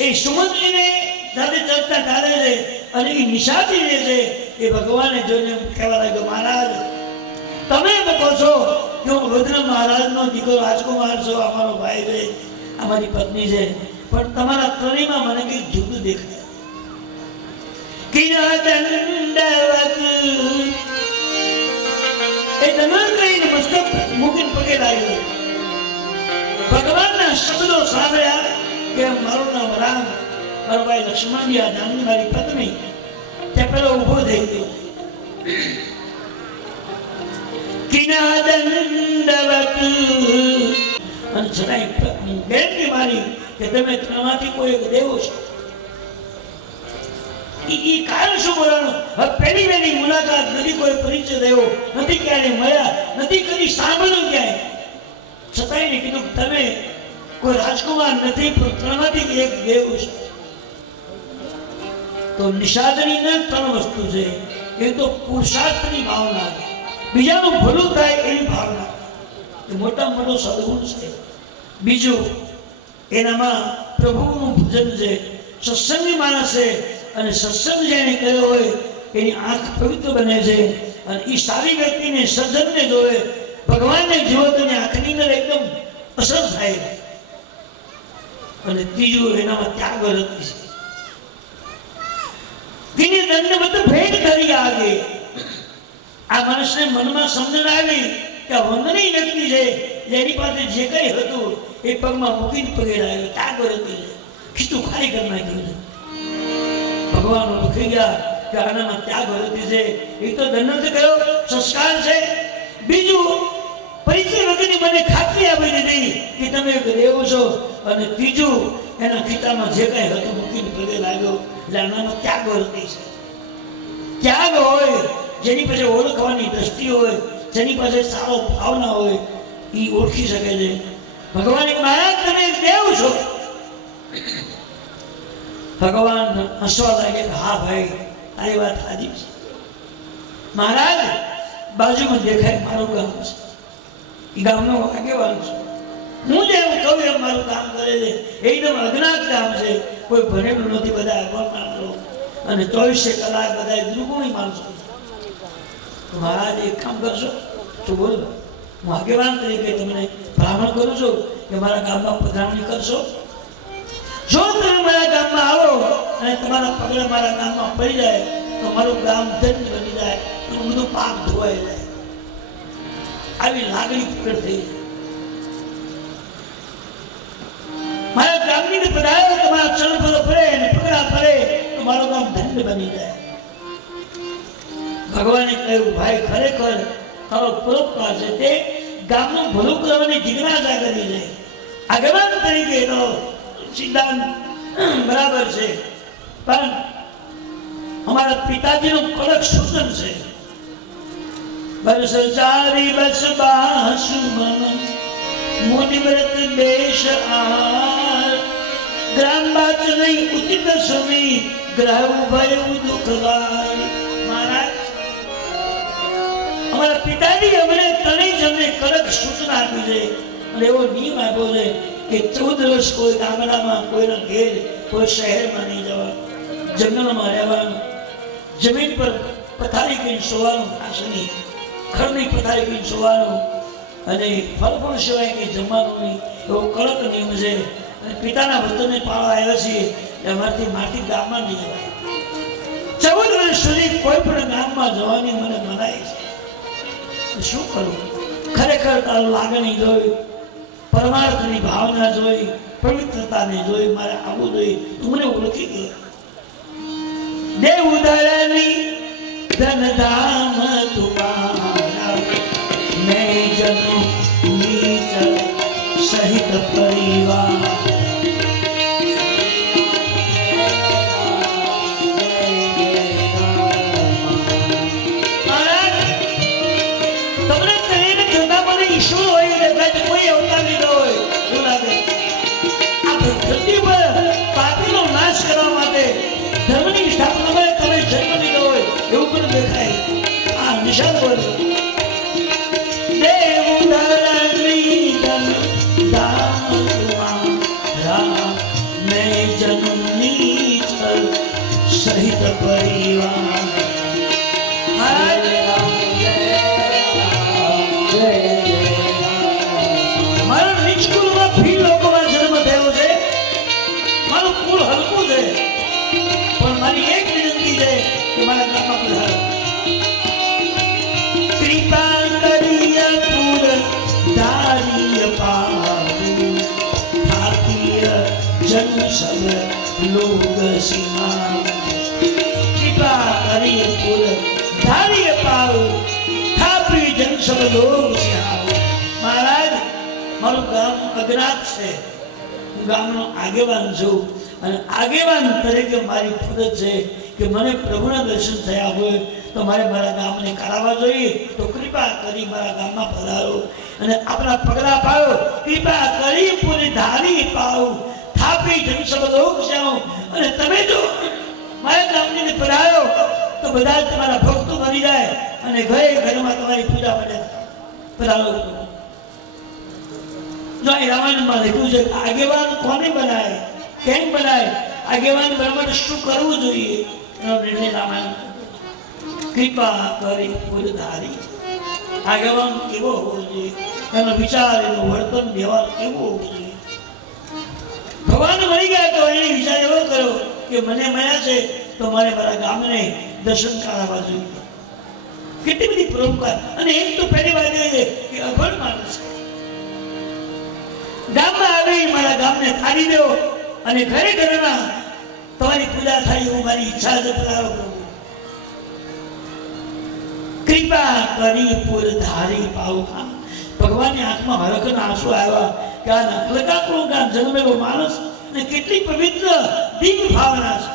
એ સુમંતજીને સાથે ચર્ચા ચાલે છે અને એ નિશાચી જે છે એ ભગવાને જોઈને કહેવા લાગ્યો મહારાજ તમે કહો છો કે હું રુદ્ર મહારાજનો દીકરો રાજકુમાર છું, અમારો ભાઈ છે, અમારી પત્ની છે, પણ તમારા ત્રણેયમાં મને કંઈક જુદું દેખાય. કિના દંડવત એ દમન કરીને મસ્તક મૂકીને પગે લાગ્યો. ભગવાનના શબ્દો સાંભળ્યા કે મારું નામ રામ, મારો ભાઈ લક્ષ્મણજી, આ જાનકી મારી પત્ની. તે પેલો ઊભો થઈ ગયો. કિના દંડવત અને છતાંય બેનની મારી કે તમે ત્રણમાંથી કોઈ એક દેવો છો. એ કારણ શું બોલવાનું? હવે પહેલી વહેલી મુલાકાત નથી, કોઈ પરિચય દેવો નથી, ક્યારે મળ્યા નથી, કદી સાંભળ્યું ક્યાંય. છતાંય ને કીધું તમે કોઈ રાજકુમાર નથી, પણ ત્રણમાંથી એક દેવ છે. તો નિષાદની ને ત્રણ વસ્તુ છે. એ તો પુરુષાર્થની ભાવના, બીજાનું ભલું થાય એવી ભાવના, એ મોટા મોટો સદગુણ છે. બીજું એનામાં પ્રભુનું ભજન છે, સત્સંગી માણસ છે અને સત્સંગ જેને કર્યો હોય એની આંખ પવિત્ર બને છે અને એ સારી વ્યક્તિને સજ્જનને જોવે, ભગવાનને જુઓ તો આંખની અંદર એકદમ અસર થાય. અને ત્રીજું એનામાં ત્યાગ વૃત્તિ છે. તેને દંડવત ભેટ કરી આગે. આ માણસને મનમાં સમજણ આવી કે આ વંદનીય વ્યક્તિ છે, જેની પાસે જે કંઈ હતું એ પગમાં મૂકીને પગે લાગ્યો. ત્યાગ વૃત્તિ છે, ખીચું ખાલી કરી નાખ્યું છે. ભગવાન ઓળખી ગયા કે આનામાં ત્યાગ વૃત્તિ છે. એ તો દંડ કર્યો સંસ્કાર છે. બીજું પરિચય વગરની મને ખાતરી આપી દીધી કે તમે એક દેવ છો. અને ત્રીજું એના ખીચામાં જે કંઈ હતું મૂકીને પગે લાગ્યો. એટલે આનામાં ત્યાગ વૃત્તિ છે. ત્યાગ હોય, જેની પાસે ઓળખવાની દ્રષ્ટિ હોય, જેની પાસે સારો ભાવના હોય, એ ઓળખી શકે છે. ભગવાન મહારાજ તમે એક દેવ છો. ભગવાન હસવા લાગે કે હા ભાઈ તારી વાત સાચી છે. મહારાજ બાજુમાં દેખાય મારું ગામ છે, એ ગામનો આગેવાન છે. હું જેમ કહું એમ મારું કામ કરે છે. એકદમ અજ્ઞાત કામ છે, કોઈ ભણેલું નથી, બધા અગવડ માણસો અને 24 કલાક બધા દુર્ગુણી માણસો. મહારાજ એક કામ કરશો તો બોલો, હું આગેવાન તરીકે તમને ભલામણ કરું છું કે મારા ગામમાં પધરામણી કરશો. જો તમે મારા ગામમાં આવો અને તમારા પગલા મારા ગામમાં પડી જાય તો મારું ગામ ધન્ય બની જાય, બધું પાપ ધોવાઈ જાય. આવી લાગણી પ્રકટ થઈ. મારા ગામની પધારે તમારા ચરણ પર પડે અને પગલા પડે તો મારું ગામ ધન્ય બની જાય. ભગવાને કહ્યું ભાઈ ખરેખર તારો પરોપકાર છે, તે ગામનું ભલું કરવાની જિજ્ઞાસા કરી છે. આગેવાન તરીકે તો સિદ્ધાંત બરાબર છે, પણ અમારા પિતાજીનું કડક સૂચન છે. બસ ચારી બસ બાસુ મન મુનિવ્રત દેશ આહાર ગ્રામ બાત નહીં ઉચિત સમી ગ્રહ ભય દુઃખદાય. મહારાજ અમારા પિતાજી અમને ત્રણેય જણને કડક સૂચના આપી છે અને એવો નિયમ આપ્યો છે કે 14 વર્ષ કોઈ ગામડામાં, કોઈના ઘેર, કોઈ શહેરમાં નહીં જવાનું, જંગલમાં રહેવાનું, જમીન પર પથારી કરીને સોવાનું, ઘાસની ખડની પથારી કરીને સોવાનું અને ફળ ફળ સિવાય કંઈ જમવાનું નહીં. એવો કડક નિયમ છે અને પિતાના વચનને પાળવા આવ્યા છીએ એટલે અમારથી માટી ગામમાં નહીં જવાય 14 વર્ષ સુધી કોઈ પણ ગામમાં જવાની મને મનાય છે શું કરું ખરેખર તારું લાગણી જોઈ પરમાર્થની ભાવના જોઈ પવિત્રતાને જોઈ મારે આવું જોઈ તું મને ઓળખી ગયો દેવ ઉદારની ધનધામ તુમારા મેં જનો નીચ સહિત પરિવાર ઈશ્વર હોય એટલે કોઈ અવતાર લીધો હોય એવું લાગે આ ધરતી પર પાપીનો નાશ કરવા માટે ધર્મની સ્થાપના માટે તમે જન્મ લીધો હોય એવું પણ દેખાય આ નિશાન બોલો દેવ ધરણી ધન ધામ તુમારા મેં જન્મની સહિત પરિવાર મારી એક વિનંતી છે કે મારા ગામમાં પધારો કૃપા કરીએ પૂર ધારીય પાહુ થાતીય જન સબ લોગ સીમા કૃપા કરીએ પૂર ધારીય પાહુ થાપી જન સબ લોગ સીમા મહારાજ મારું ગામ અજ્ઞાત છે હું ગામનો આગેવાન છું અને આગેવાન તરીકે મારી ફરજ છે કે મને પ્રભુના દર્શન થયા હોય તો મારે મારા ગામને કરાવવા જોઈએ તો કૃપા કરી મારા ગામમાં પધારો અને આપણા પગલા પાડો કૃપા કરી પૂરી ધારી પાડો થાપી જનસબ લોક જાઓ અને તમે જો મારા ગામની પધારો તો બધા જ તમારા ભક્તો બની જાય અને ઘરે ઘરમાં તમારી પૂજા પડે પધારો જો અહીં રામાયણમાં લખ્યું છે કે આગેવાન કોને બનાય કેમ બનાય આગેવાન બનવા માટે શું કરવું જોઈએ એનો નિર્ણય રામાયણ કૃપા કરી પૂર ધારી આગેવાન કેવો હોવો જોઈએ એનો વિચાર એનું વર્તન વ્યવહાર કેવો હોવો જોઈએ ભગવાન મળી ગયા તો એને વિચાર એવો કર્યો કે મને મળ્યા છે તો મારે મારા ગામને દર્શન કરાવવા જોઈએ કેટલી બધી પરોપકાર અને એક તો પહેલી વાત એ છે કે અભણ માણસ ગામમાં આવી મારા ગામને થાળી દેવો અને ઘરે ઘરમાં તમારી પૂજા થાય એવું મારી ઈચ્છા છે પધારો કૃપા કરી પૂર ધારી પાઉ ભગવાનની આંખમાં હરખના આંસુ આવ્યા કે આ હલકાકું ગામ જન્મેલો માણસ અને કેટલી પવિત્ર દિવ્ય ભાવના છે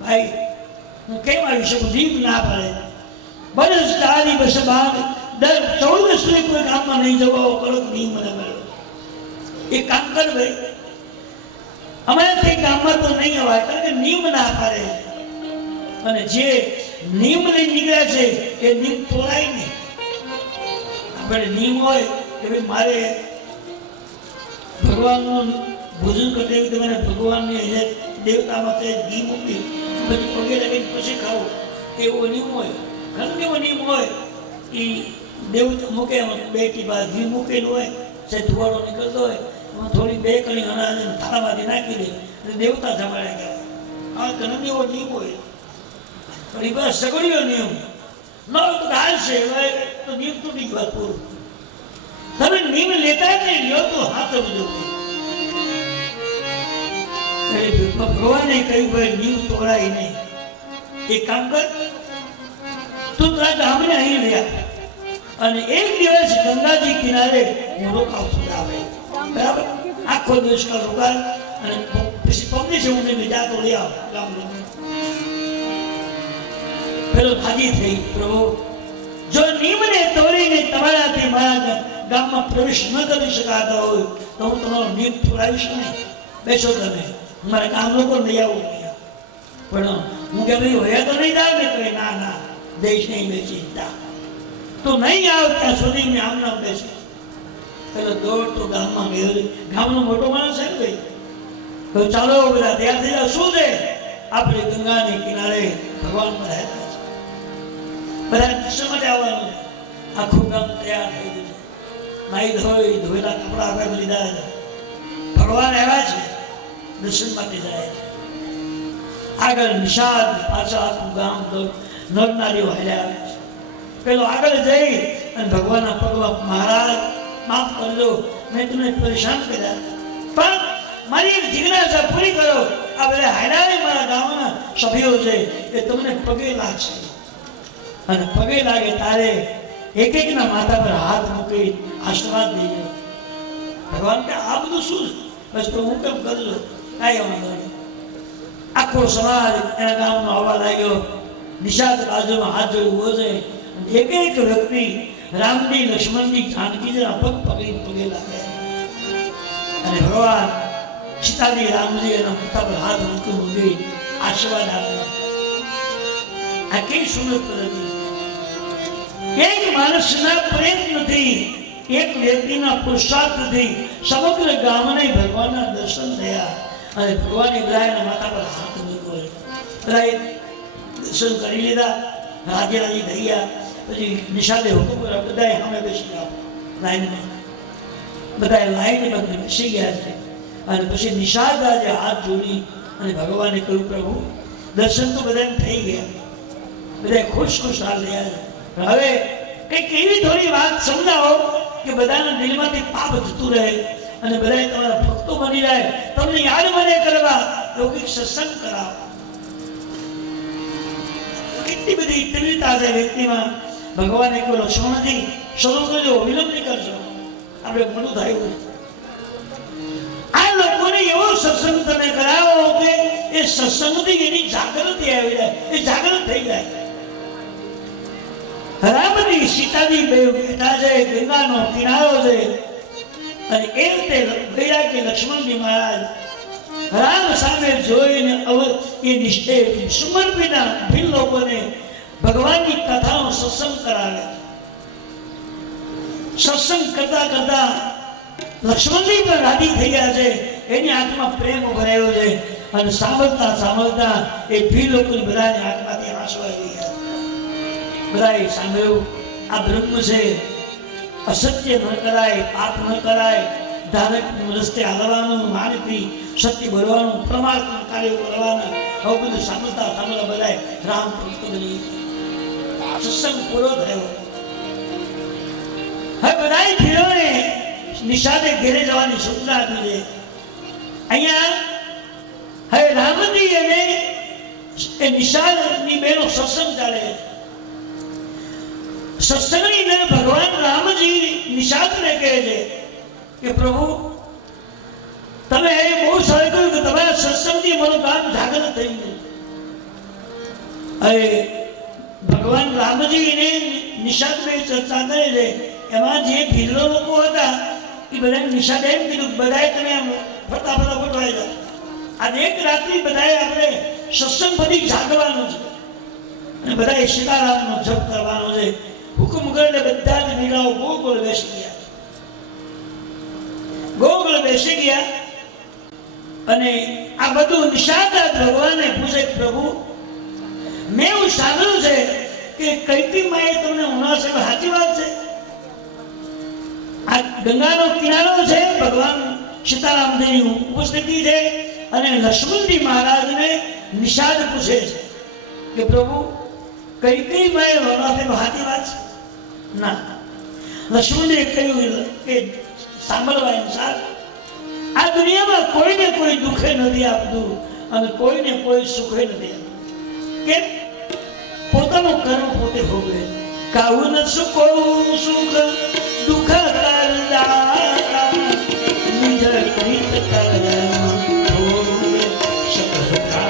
ભાઈ હું કેમ આવી શકું દીપ ના પડે બરસ તારી બસ બાદ દર 14 સુધી કોઈ ગામમાં નહીં જવા કડક નિયમ મને મળ્યો એક કામ કર ભાઈ અમારાથી ગામમાં તો નહીં અવાય કારણ કે નિયમ ના પાડે અને જે નિયમ લઈ નીકળ્યા છે એ નિયમ તોડાય નહીં આપણે નિયમ હોય કે ભાઈ મારે ભગવાનનું ભોજન કરતા એવી તમારે ભગવાનની દેવતા માટે ઘી મૂકી પછી પગે લગીને પછી ખાવું એવો નિયમ હોય ઘણો એવો નિયમ હોય એ દેવતા મૂકે બે ટીપા ઘી મૂકેલું હોય છે ધુવાડો નીકળતો હોય થોડી બે કણી અનાજ થાળામાંથી નાખી દે અને દેવતા જમાડે ગયા આ ઘણો એવો નિયમ હોય પણ એ બસ સગડીયો નિયમ ન હોય તો હાલશે તો નિયમ તૂટી ગયો પૂરું તમે નિયમ લેતા જ નહીં લ્યો તો હાથ બધું ભગવાને કહ્યું ભાઈ નિયમ તોડાય નહીં એક કામ કર તું તારા ગામને અહીં રહ્યા અને એક દિવસ ગંગાજી કિનારે હું રોકાવ છું આવે બરાબર આખો દિવસ કા રોકાય અને પછી પગને છે હું બીજા તો લઈ આવ ગામ પેલો ભાગી થઈ પ્રભુ જો નિયમને તોડીને તમારાથી મારા ગામમાં પ્રવેશ ન કરી શકાતા હોય તો હું તમારો નિયમ તોડાવીશ નહીં બેસો તમે મારા ગામ લોકો લઈ આવું પણ હું કે ભાઈ હોય તો નહીં જાવ ને તો ના ના દેશ નહીં બેસી જા તો નહીં આવ ત્યાં સુધી મેં આમ નામ બેસી પેલો દોડ તો ગામમાં ગયો ગામનો મોટો માણસ છે ને ભાઈ તો ચાલો બધા તૈયાર થઈ જાવ શું છે આપણે ગંગાને કિનારે ભગવાન પર રહેતા છે બધા દર્શન માટે આવવાનું આખું ગામ તૈયાર થઈ ગયું નાઈ ધોયેલા કપડા આપણે લીધા ભગવાન આવ્યા છે દર્શન માટે જાય છે આગળ નિષાદ પાછા આખું ગામ નરનારીઓ હાલ્યા આવે છે પેલો આગળ જઈ અને ભગવાનના પગમાં મહારાજ માફ કરજો મેં તમને પરેશાન કર્યા પણ મારી એક જિજ્ઞાસા પૂરી કરો આ બધા હાલ્યા મારા ગામના સભ્યો છે એ તમને પગે લાગશે અને પગે લાગે તારે એક એકના માથા પર હાથ મૂકી આશીર્વાદ દેજો ભગવાન કે આ બધું શું બસ તો હું કેમ કરજો કાંઈ વાંધો નહીં આખો સમાજ એના ગામનો આવવા લાગ્યો નિષાદ બાજુમાં હાથ જોઈ ઉભો છે એક એક વ્યક્તિ રામજી લક્ષ્મણજી જાનકીજીના પગ પગે લાગે અને ભગવાન સીતાજી રામજી એના માથા પર હાથ મૂકી આશીર્વાદ આપ્યા આ કઈ સુંદર પદ્ધતિ એક માણસના પ્રયત્નથી એક વ્યક્તિના પુરુષાર્થથી સમગ્ર ગામને ભગવાનના દર્શન થયા અને ભગવાન ઇબ્રાહીમના માથા પર હાથ મૂક્યો ઇબ્રાહીમ દર્શન કરી લીધા રાજી રાજી થઈ ગયા પછી નિષાદે હુકમ કર્યો બધાએ સામે બેસી જાઓ લાઈનમાં બધાએ લાઈન બંધ બેસી ગયા છે અને પછી નિષાદ આજે હાથ જોડી અને ભગવાને કહ્યું પ્રભુ દર્શન તો બધાને થઈ ગયા બધા ખુશ ખુશાલ રહ્યા છે હવે કંઈક એવી થોડી વાત સમજાવો કે બધાના દિલમાંથી પાપ જતું રહે અને બધા તમારા ભક્તો બની જાય તમને યાદ મને કરવા લૌકિક સત્સંગ કરાવો કેટલી બધી તીવ્રતા છે વ્યક્તિમાં ભગવાને કહ્યું લક્ષ્મણજી શરૂ કરજો વિલંબ નહીં કરજો આપણે મોડું થાય આ લોકોને એવો સત્સંગ તમે કરાવો કે એ સત્સંગથી એની જાગૃતિ આવી જાય એ જાગૃત થઈ જાય રામજી સીતાજી બે બેઠા છે ગંગાનો કિનારો છે અને એ રીતે વૈરાગ્ય લક્ષ્મણજી મહારાજ રામ સામે જોઈને એ નિશ્ચય સમર્પિતા ભીલ લોકોને ભગવાનની કથાનો સત્સંગ કરાવે સત્સંગ કરતા કરતા લક્ષ્મણજી પણ રાજી થઈ ગયા છે એની આંખમાં પ્રેમ ભરાયો છે અને સાંભળતા સાંભળતા એ ભીલ લોકોની બધાની આંખમાંથી આંસુ આવી ગયા બધાએ સાંભળ્યું આ બ્રહ્મ છે અસત્ય ન કરાય પાપ ન કરાય ધારક રસ્તે હાલવાનું માનથી સત્ય બોલવાનું પ્રમાણમાં કાર્ય કરવાના આવું બધું સાંભળતા સાંભળતા બધાએ રામ ભક્ત બની સત્સંગ પૂરો થયો હવે બધાએ ભીલોને નિષાદે ઘેરે જવાની સૂચના આપી છે અહીંયા હવે રામજી અને એ નિષાદની બેનો સત્સંગ ચાલે સત્સંગની અંદર ભગવાન રામજી નિષાદને કહે છે કે પ્રભુ તમે એ બહુ સરળ કહ્યું કે તમારા સત્સંગથી મારું કામ જાગૃત થઈ ગયું હવે ભગવાન રામજીને નિષાદની ચર્ચા કરે છે એમાં જે ભીલો લોકો હતા એ બધા નિષાદ એમ કીધું બધાએ તમે ફટાફટ ગોઠવાઈ જાઓ આજે એક રાત્રિ બધાએ આપણે સત્સંગ પછી જાગવાનું છે અને બધાએ સીતારામનો જપ કરવાનો છે હુકમ કરીને બધા જ લીલાઓ ગોકુળ બેસી ગયા અને આ બધું નિષાદ ભગવાને પૂછે પ્રભુ મેં એવું સાંભળ્યું છે કે કૈતી માએ તમને ઉનાસે સાચી વાત છે આ ગંગાનો કિનારો છે ભગવાન સીતારામજીની ઉપસ્થિતિ છે અને લક્ષ્મણજી મહારાજને નિષાદ પૂછે છે કે પ્રભુ કઈ માએ ઉનાસે સાચી વાત છે ના લક્ષ્મણજીએ કહ્યું કે સાંભળવાનું સાર આ દુનિયામાં કોઈને કોઈ દુઃખે નથી આપતું અને કોઈને કોઈ સુખે નથી આપતું કે પોતાનું કર્મ પોતે ભોગવે કાવું ન સુખો સુખ દુઃખ કરદાતા નિજ કૃત કર્મ ભોગવે સકળતા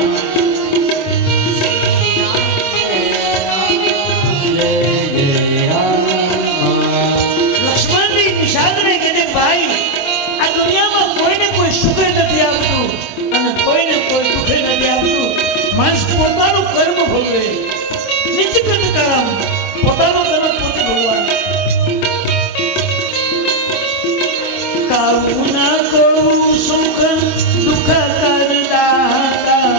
લક્ષ્મણજી નિષાદને કહે ભાઈ આ દુનિયામાં કોઈને કોઈ સુખે નથી આપતું અને કોઈને કોઈ દુઃખે નથી આપતું માણસ પોતાનું કર્મ ભોગવે નિજ કૃત કર્મ પોતાનું કર્મ પોતે ભગવાન કાવું ના કરું સુખ દુઃખ કરદાતા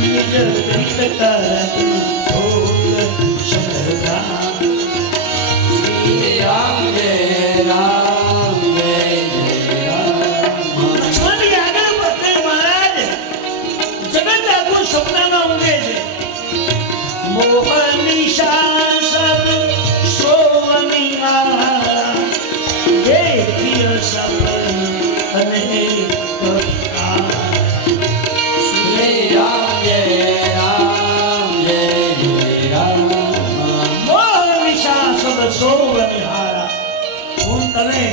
નિજ કૃત કર્મ ભોગ સકળતા રામ જય રામ જય જય રામ લક્ષ્મણજી સફળ અનેક શ્રી રામ જય રામ જય જય રામ મોહનિશા સબ સો બનિહારા. હું તમે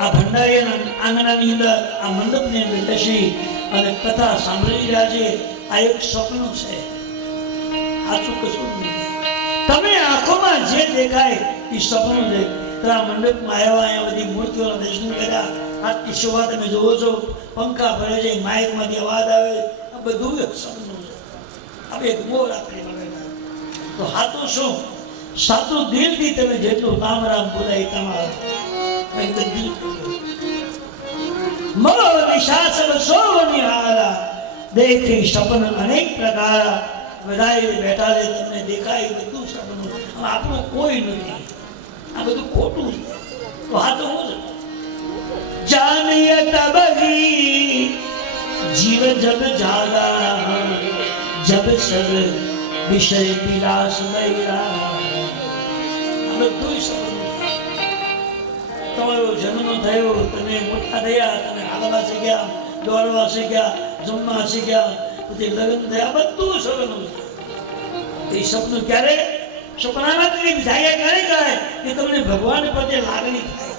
આ ભંડારીના આંગણાની અંદર આ મંડપની અંદર બેસી અને કથા સાંભળી રહ્યા છે. આ એક સપનું છે, સાચું કશું જ નહીં. તમે આંખોમાં જે દેખાય એ સપનું છે. આ મંડપમાં આવ્યા, અહીંયા બધી મૂર્તિઓના દર્શન કર્યા, આટલી શોભા તમે જોવો છો, પંખા ભરે છે, માઇકમાંથી અવાજ આવે, આ બધું એક સપનું છે. હવે એક મોર આપણે બનેલા તો હાથું શું સાચું દિલથી તમે જેટલું રામ રામ બોલાય તમારું કંઈ બધું મરો નિશાસર સોવની હારા દેખી સપન અનેક પ્રકાર. બધાએ બેઠા છે, તમને દેખાય બધું સપનું. આપણું કોઈ નથી, આ બધું ખોટું છે. તો આ તો હું જાનિય તબહી જીવ જબ જાગા જબ સબ વિષય વિલાસ મૈરા. આ બધું સપનું. તમારો જન્મ થયો, તમે મોટા થયા, તમે હાલવા શીખ્યા, દોડવા શીખ્યા, જમવા શીખ્યા, પછી લગ્ન થયા, બધું સપનું છે. એ સપનું ક્યારે સપનામાં જાગ્યા ક્યારે કરાય કે તમને ભગવાન પ્રત્યે લાગણી થાય.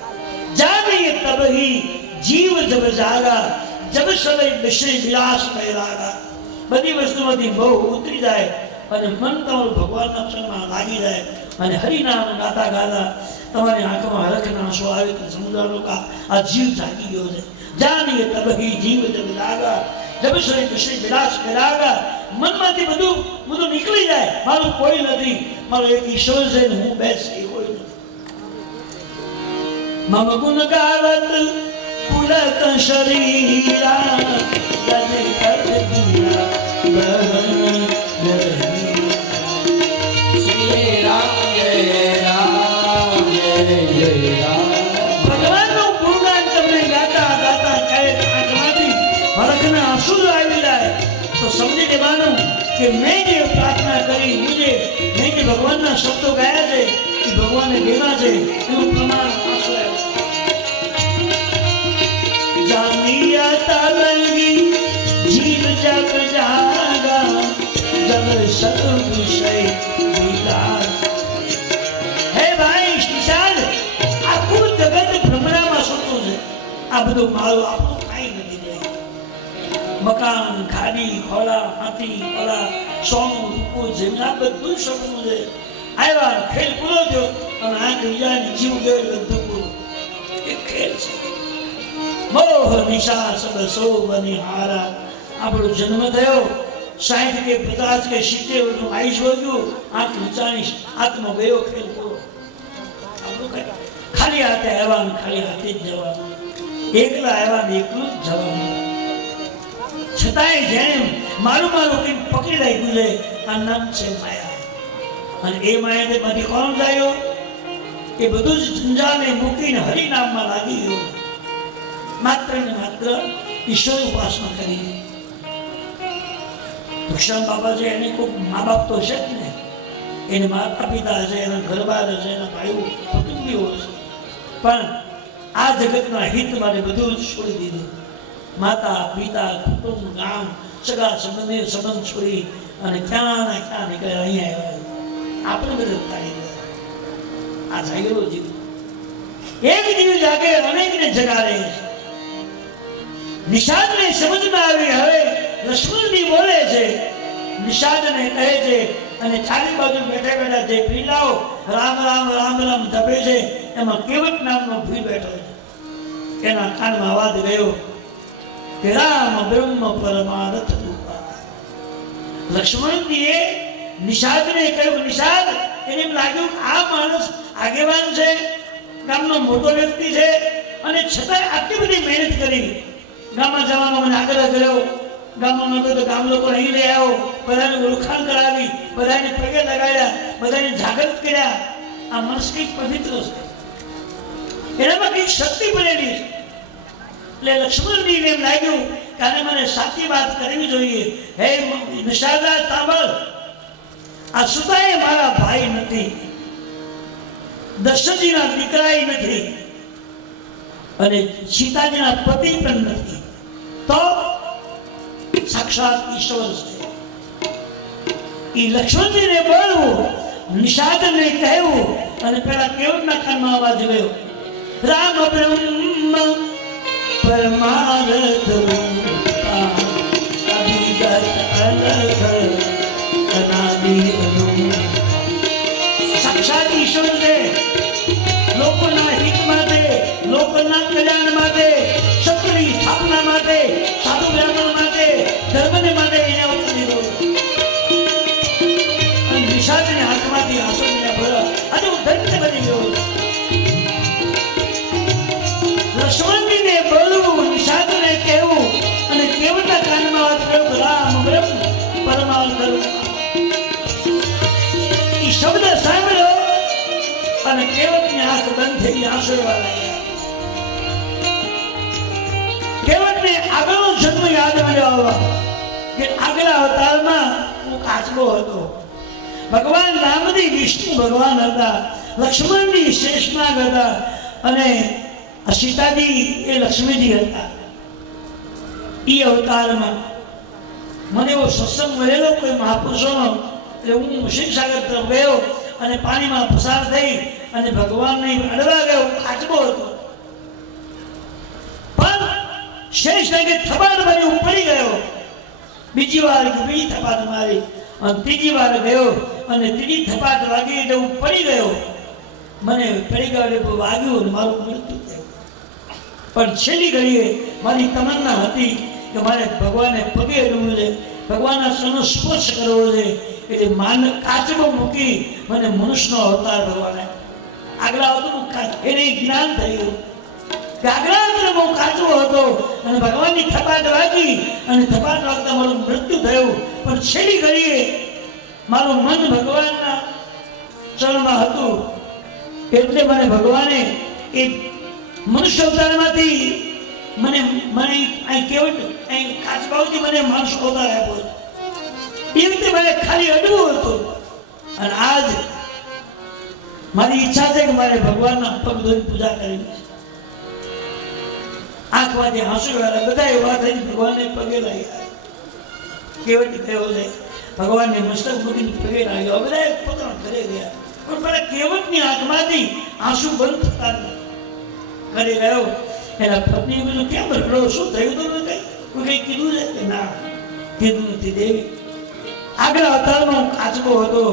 જાનિએ તબહી જીવ જબ જાગા જબ સવે વિષય વિલાસ મૈરાગા. બધી વસ્તુમાંથી બહુ ઉતરી જાય અને મન તમારું ભગવાનના સંગમાં લાગી જાય અને હરિનામ ગાતા ગાતા તમારી આંખમાં હરખના આંસુ આવે તો સમજવાનું કે આ જીવ જાગી ગયો છે. જાનિએ તબહી જીવ જબ જાગા જબ સવે વિષય વિલાસ મૈરાગા. મનમાંથી બધું નીકળી જાય. મારું કોઈ નથી, મારો એક ઈશ્વર છે ને હું બેસ એ કોઈ નથી. મમ ગુણ ગાવત પુલક શરીરા શ્રી રામ જય રામ જય જય રામ ભગવાનનું ગુણગાન તમને ગાતા ગાતા ક્યારેક આંખમાંથી હરખના આંસુ આવી જાય તો સમજી લેવાનું કે મેં જે પ્રાર્થના કરી, મેં જે ભગવાનના શબ્દો ગાયા છે એ ભગવાનને દેવા છે એનું પ્રમાણ આંસુ આવ્યું. જાનિયા તબહી જીવ જબ જાગા જબ સબ વિષય વિલાસ. હે ભાઈ નિશાળ, આખું જગત ભ્રમણામાં સૂતું છે. આ બધું મારું આપણું કાંઈ નથી ભાઈ. મકાન, ખાડી, ખોલા, હાથી, ઓલા, સોનું, રૂપું, જમીન, આ બધું સપનું છે. આવ્યા, ખેલ પૂરો થયો અને આંખ વિજાની જીવ ગયો બધું પૂરું. એ ખેલ છે. મોહ નિશા સબ સો બનિહારા. આપણો જન્મ થયો 60 કે 50 કે 70 વર્ષનું આયુષ્ય વધ્યું, આંખ વિચારી આત્મા ગયો, ખેલ પૂરો. આપણું કઈ ખાલી હાથે આવ્યા, ખાલી હાથે જ જવાનું. એકલા આવ્યા ને એકલું જ જવાનું. છતાંય જેમ મારું કંઈક પકડી રાખ્યું છે, આ નામ છે માયા. અને એ માયાને માંથી કોણ જાય? એ બધું જ ઝંઝાને મૂકીને હરિનામમાં લાગી ગયું. માત્ર ને માત્ર ઈશ્વર ઉપાસના કરી. ભૂષણ બાબા છે, એને કોઈ મા બાપ તો છે જ ને. એને માતા પિતા હશે, એના ઘરબાર હશે, એના ભાઈઓ કુટુંબીઓ હશે. પણ આ જગતના હિત માટે બધું જ છોડી દીધું. માતા પિતા કુટુંબ ગામ સગા સંબંધ છોડી અને ક્યાં ને ક્યાં નીકળે અહીંયા આવ્યા. આપણે બધું કાઢી દીધા. આ જાગેલો જીવ એક જીવ જાગે અનેકને જગાડે. નિષાદને સમજમાં આવી. હવે લક્ષ્મણજી બોલે છે, નિષાદને કહે છે અને ચારી બાજુ બેઠા બેઠા જે પીલાઓ રામ રામ રામ રામ જપે છે એમાં કેવટ નામનો ભી બેઠો છે. એના કાનમાં અવાજ ગયો કે રામ બ્રહ્મ પરમાર્થ રૂપા. લક્ષ્મણજીએ નિષાદને કહ્યું, નિષાદ, એને એમ લાગ્યું આ માણસ આગેવાન છે, ગામનો મોટો વ્યક્તિ છે અને છતાં આટલી બધી મહેનત કરી. ગામમાં જવાનો મને આગ્રહ કર્યો. ગામમાં નતો તો ગામ લોકો અહીં લઈ આવો, બધાને ઓળખાણ કરાવી, બધાને પગે લગાડ્યા, બધાને જાગૃત કર્યા. આ માણસ કંઈક પવિત્ર છે, એનામાં કંઈક શક્તિ પડેલી છે. એટલે લક્ષ્મણજીને એમ લાગ્યું કે આને મને સાચી વાત કરવી જોઈએ. હે નિષાદા સાંભળ, આ સુતાએ મારા ભાઈ નથી, દશરથજીના દીકરાય નથી. અને સીતાજીના પતિ પણ નથી, તો સાક્ષાત ઈશ્વર છે. એ લક્ષ્મણજીને બોલવું, નિષાદને કહેવું, અને પેલા કેવટના કાનમાં અવાજ ગયો, રામ બ્રહ્મ પરમાર્થ રૂપા અભિગત અલખ અનાદિ અનંત. સાક્ષાત ઈશ્વર છે. લોકોના હિત માટે, લોકોના કલ્યાણ માટે, સત્યની સ્થાપના માટે, સાધુ બ્રાહ્મણ માટે, ધર્મને માટે એને અવતાર લીધો. અને નિષાદને હાથમાંથી આંસુ ભર્યા. આજે હું ધન્ય બની ગયો. લક્ષ્મણજીને બોલવું, નિષાદને કહેવું, અને કેવટના કાનમાં વાત કર્યો, રામ બ્રહ્મ પરમાર્થ રૂપા. એ શબ્દ સાંભળ્યો અને કેવટની આંખ બંધ થઈ, આંસુ એવા લાગ્યા. કેવટને આગળનો જન્મ યાદ આવ્યો કે આગલા અવતારમાં હું કાચબો હતો. ભગવાન રામજી વિષ્ણુ ભગવાન હતા, લક્ષ્મણજી શેષનાગ હતા, અને સીતાજી એ લક્ષ્મીજી હતા. એ અવતારમાં મને એવો સત્સંગ મળેલો કોઈ મહાપુરુષોનો, એટલે હું ક્ષીરસાગર તરફ ગયો અને પાણીમાં પસાર થઈ અને ભગવાનને અડવા ગયો. કાચબો હતો, પણ શેષનાગે થપાટ મારી હું પડી ગયો. બીજી વાર બીજી થપાટ મારી અને ત્રીજી વાર ગયો અને ત્રીજી થપાટ વાગી એટલે હું પડી ગયો. મને પડી ગયો એટલે વાગ્યું અને મારું મૃત્યુ થયું. પણ છેલ્લી ઘડીએ મારી તમન્ના હતી કે મારે ભગવાનને પગે અડવું છે, ભગવાનના ચરણનો સ્પર્શ કરવો છે. એટલે માન કાચબો મૂકી મને મનુષ્યનો અવતાર ભગવાને આગલા અવતારનું એને જ્ઞાન થયું કે આગલા અવતારમાં હું કાચબો હતો અને ભગવાનની થપાટ વાગી અને થપાટ વાગતા મારું મૃત્યુ થયું. પણ છેલ્લી ઘડીએ મારું મન ભગવાનના ચરણમાં હતું, એટલે મને ભગવાને એ મનુષ્ય અવતારમાંથી મને અહીં કેવટ અહીં કાચબાઓથી મને માણસ અવતાર આપ્યો. એ રીતે મારે ખાલી અડવું હતું. અને આજ મારી ઈચ્છા છે કે મારે ભગવાનના પગ ધોઈને પૂજા કરવી છે. આંખમાંથી આંસુ આવ્યા, બધા એવા થઈને ભગવાનને પગે લાગ્યા. કેવટ કહેવો છે ભગવાનને મસ્તક મૂકીને પગે લાગ્યો. બધા પોતાના ઘરે ગયા, પણ પેલા કેવટની આંખમાંથી આંસુ બંધ થતા ઘરે ગયો. એના પત્નીએ બધું કેમ રડો, શું થયું? તો કઈ કોઈ કઈ કીધું છે કે ના? કીધું નથી. દેવી આગલા અવતારમાં હું કાચબો હતો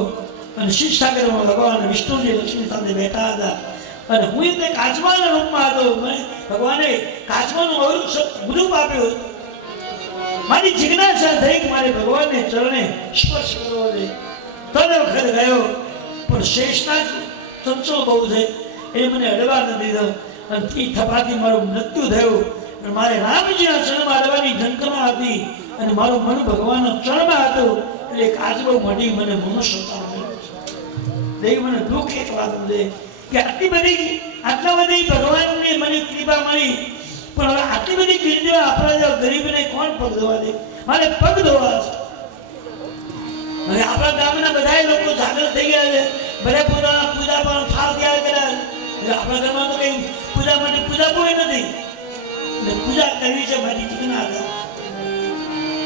અને ક્ષીરસાગરમાં ભગવાન વિષ્ણુજી લક્ષ્મી સાથે બેઠા હતા અને હું એ કાચબાના રૂપમાં હતો. મને ભગવાને કાચબાનું રૂપ આપ્યું હતું. મારી જિજ્ઞાસા થઈ કે મારે ભગવાનને ચરણે સ્પર્શ કરવો છે. ત્રણ વખત ગયો, પણ શેષનાગ ચંચળ બહુ છે, એ મને અડવા ન દીધો અને તે થપાથી મારું મૃત્યુ થયું. મારે રામજીના ચરણમાં અડવાની ઝંખના હતી અને મારું મન ભગવાનના ચરણમાં હતું. એટલે કાચબો મળી મને મનુષ્ય અવતાર મળ્યો છે. દેવી મને દુઃખ એક વાત છે કે આટલા બધી ભગવાનને મને કૃપા મળી, પણ હવે આટલી બધી કૃપા આપણા જેવા ગરીબને કોણ પગ ધોવા દે? મારે પગ ધોવા છે. હવે આપણા ગામના બધા લોકો જાગૃત થઈ ગયા છે, બધા પોતાના પૂજા પણ થાળ તૈયાર કર્યા. આપણા ઘરમાં તો કઈ પૂજા માટે પૂજા કોઈ નથી. પૂજા કરવી છે મારી જિજ્ઞાસા.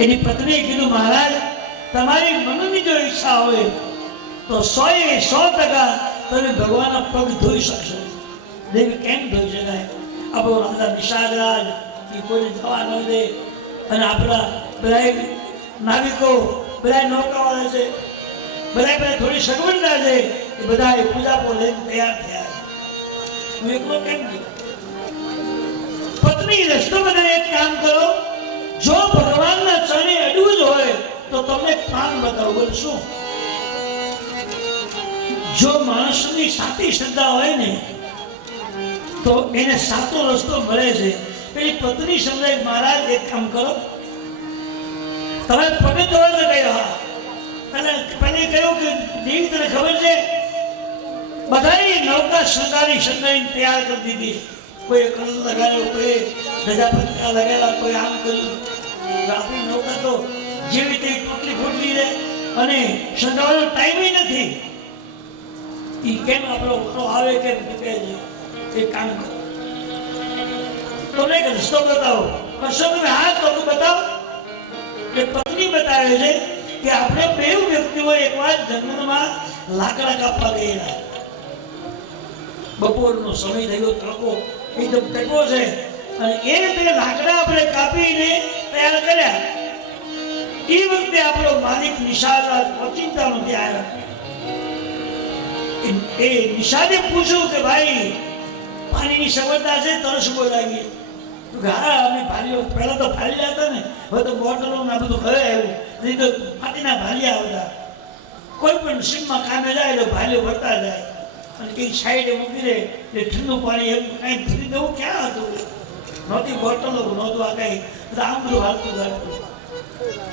એની પત્નીએ કીધું, મહારાજ તમારી મનની જો ઈચ્છા હોય તો 100% તમે ભગવાનના પગ ધોઈ શકશો. દેવી કેમ ધોઈ શકાય? આપણો રાજા નિષાદરાજ એ કોઈને જવા ન દે, અને આપણા બધા નાવિકો બધા નૌકાવાળા છે, બધા થોડી સગવડતા છે, એ બધા પૂજા પર લઈને તૈયાર થયા. હું એકલો કેમ છું? પત્ની રસ્તો બનાવી એક કામ કરો, જો ભગવાનના ચરણે અડવું જ હોય તો તમને કામ બતાવો. બોલ શું? જો માણસની સાચી શ્રદ્ધા હોય ને તો એને સાચો રસ્તો મળે છે. પેલી પત્ની સમજાય, મહારાજ એક કામ કરો, તમે પગે ધોવા તો ગયા. અને પહેલે કહ્યું કે દેવી તને ખબર છે બધાએ નૌકા શણગારી તૈયાર કરી દીધી. કોઈ કલર લગાડ્યો, કોઈ ધજા પતરા લગાડ્યા, કોઈ આમ કર્યું. આપણી નૌકા તો જેવી તે ટોટલી ફૂટલી રહે અને શણગારવાનો ટાઈમ નથી. એ કેમ આપણો વરો આવે કેમ ટૂંકે છે? એ કામ કરો. તમને એક રસ્તો બતાવો. કશો તમે હા તો બતાવો. કે પત્ની બતાવે છે કે આપણે બે વ્યક્તિઓ એકવાર જંગલમાં લાકડા કાપવા ગયેલા. બપોરનો સમય થયો, તડકો એકદમ તડકો છે અને એ રીતે લાકડા આપણે કાપીને તૈયાર કર્યા. એ વખતે આપણો માલિક નિષાદ ઓચિંતા નથી આવ્યા. એ નિષાદે પૂછ્યું કે ભાઈ પાણીની સગવડતા છે? તરસ બહુ લાગી. હા, અમે ભાલીઓ પહેલા તો ભાલ્યા હતા ને, હવે તો બોટલો ના બધું ઘરે આવ્યું, નહીં તો માટીના ભાલિયા આવતા. કોઈ પણ સીમમાં કામે જાય તો ભાલીઓ ભરતા જાય અને કંઈક સાઈડે મૂકી દે એટલે ઠંડુ પાણી એમ કાંઈ ફરી દેવું ક્યાં હતું? નહોતી બોટલો, નહોતું આ કાંઈ, બધા આમ બધું હાલતું હાલતું.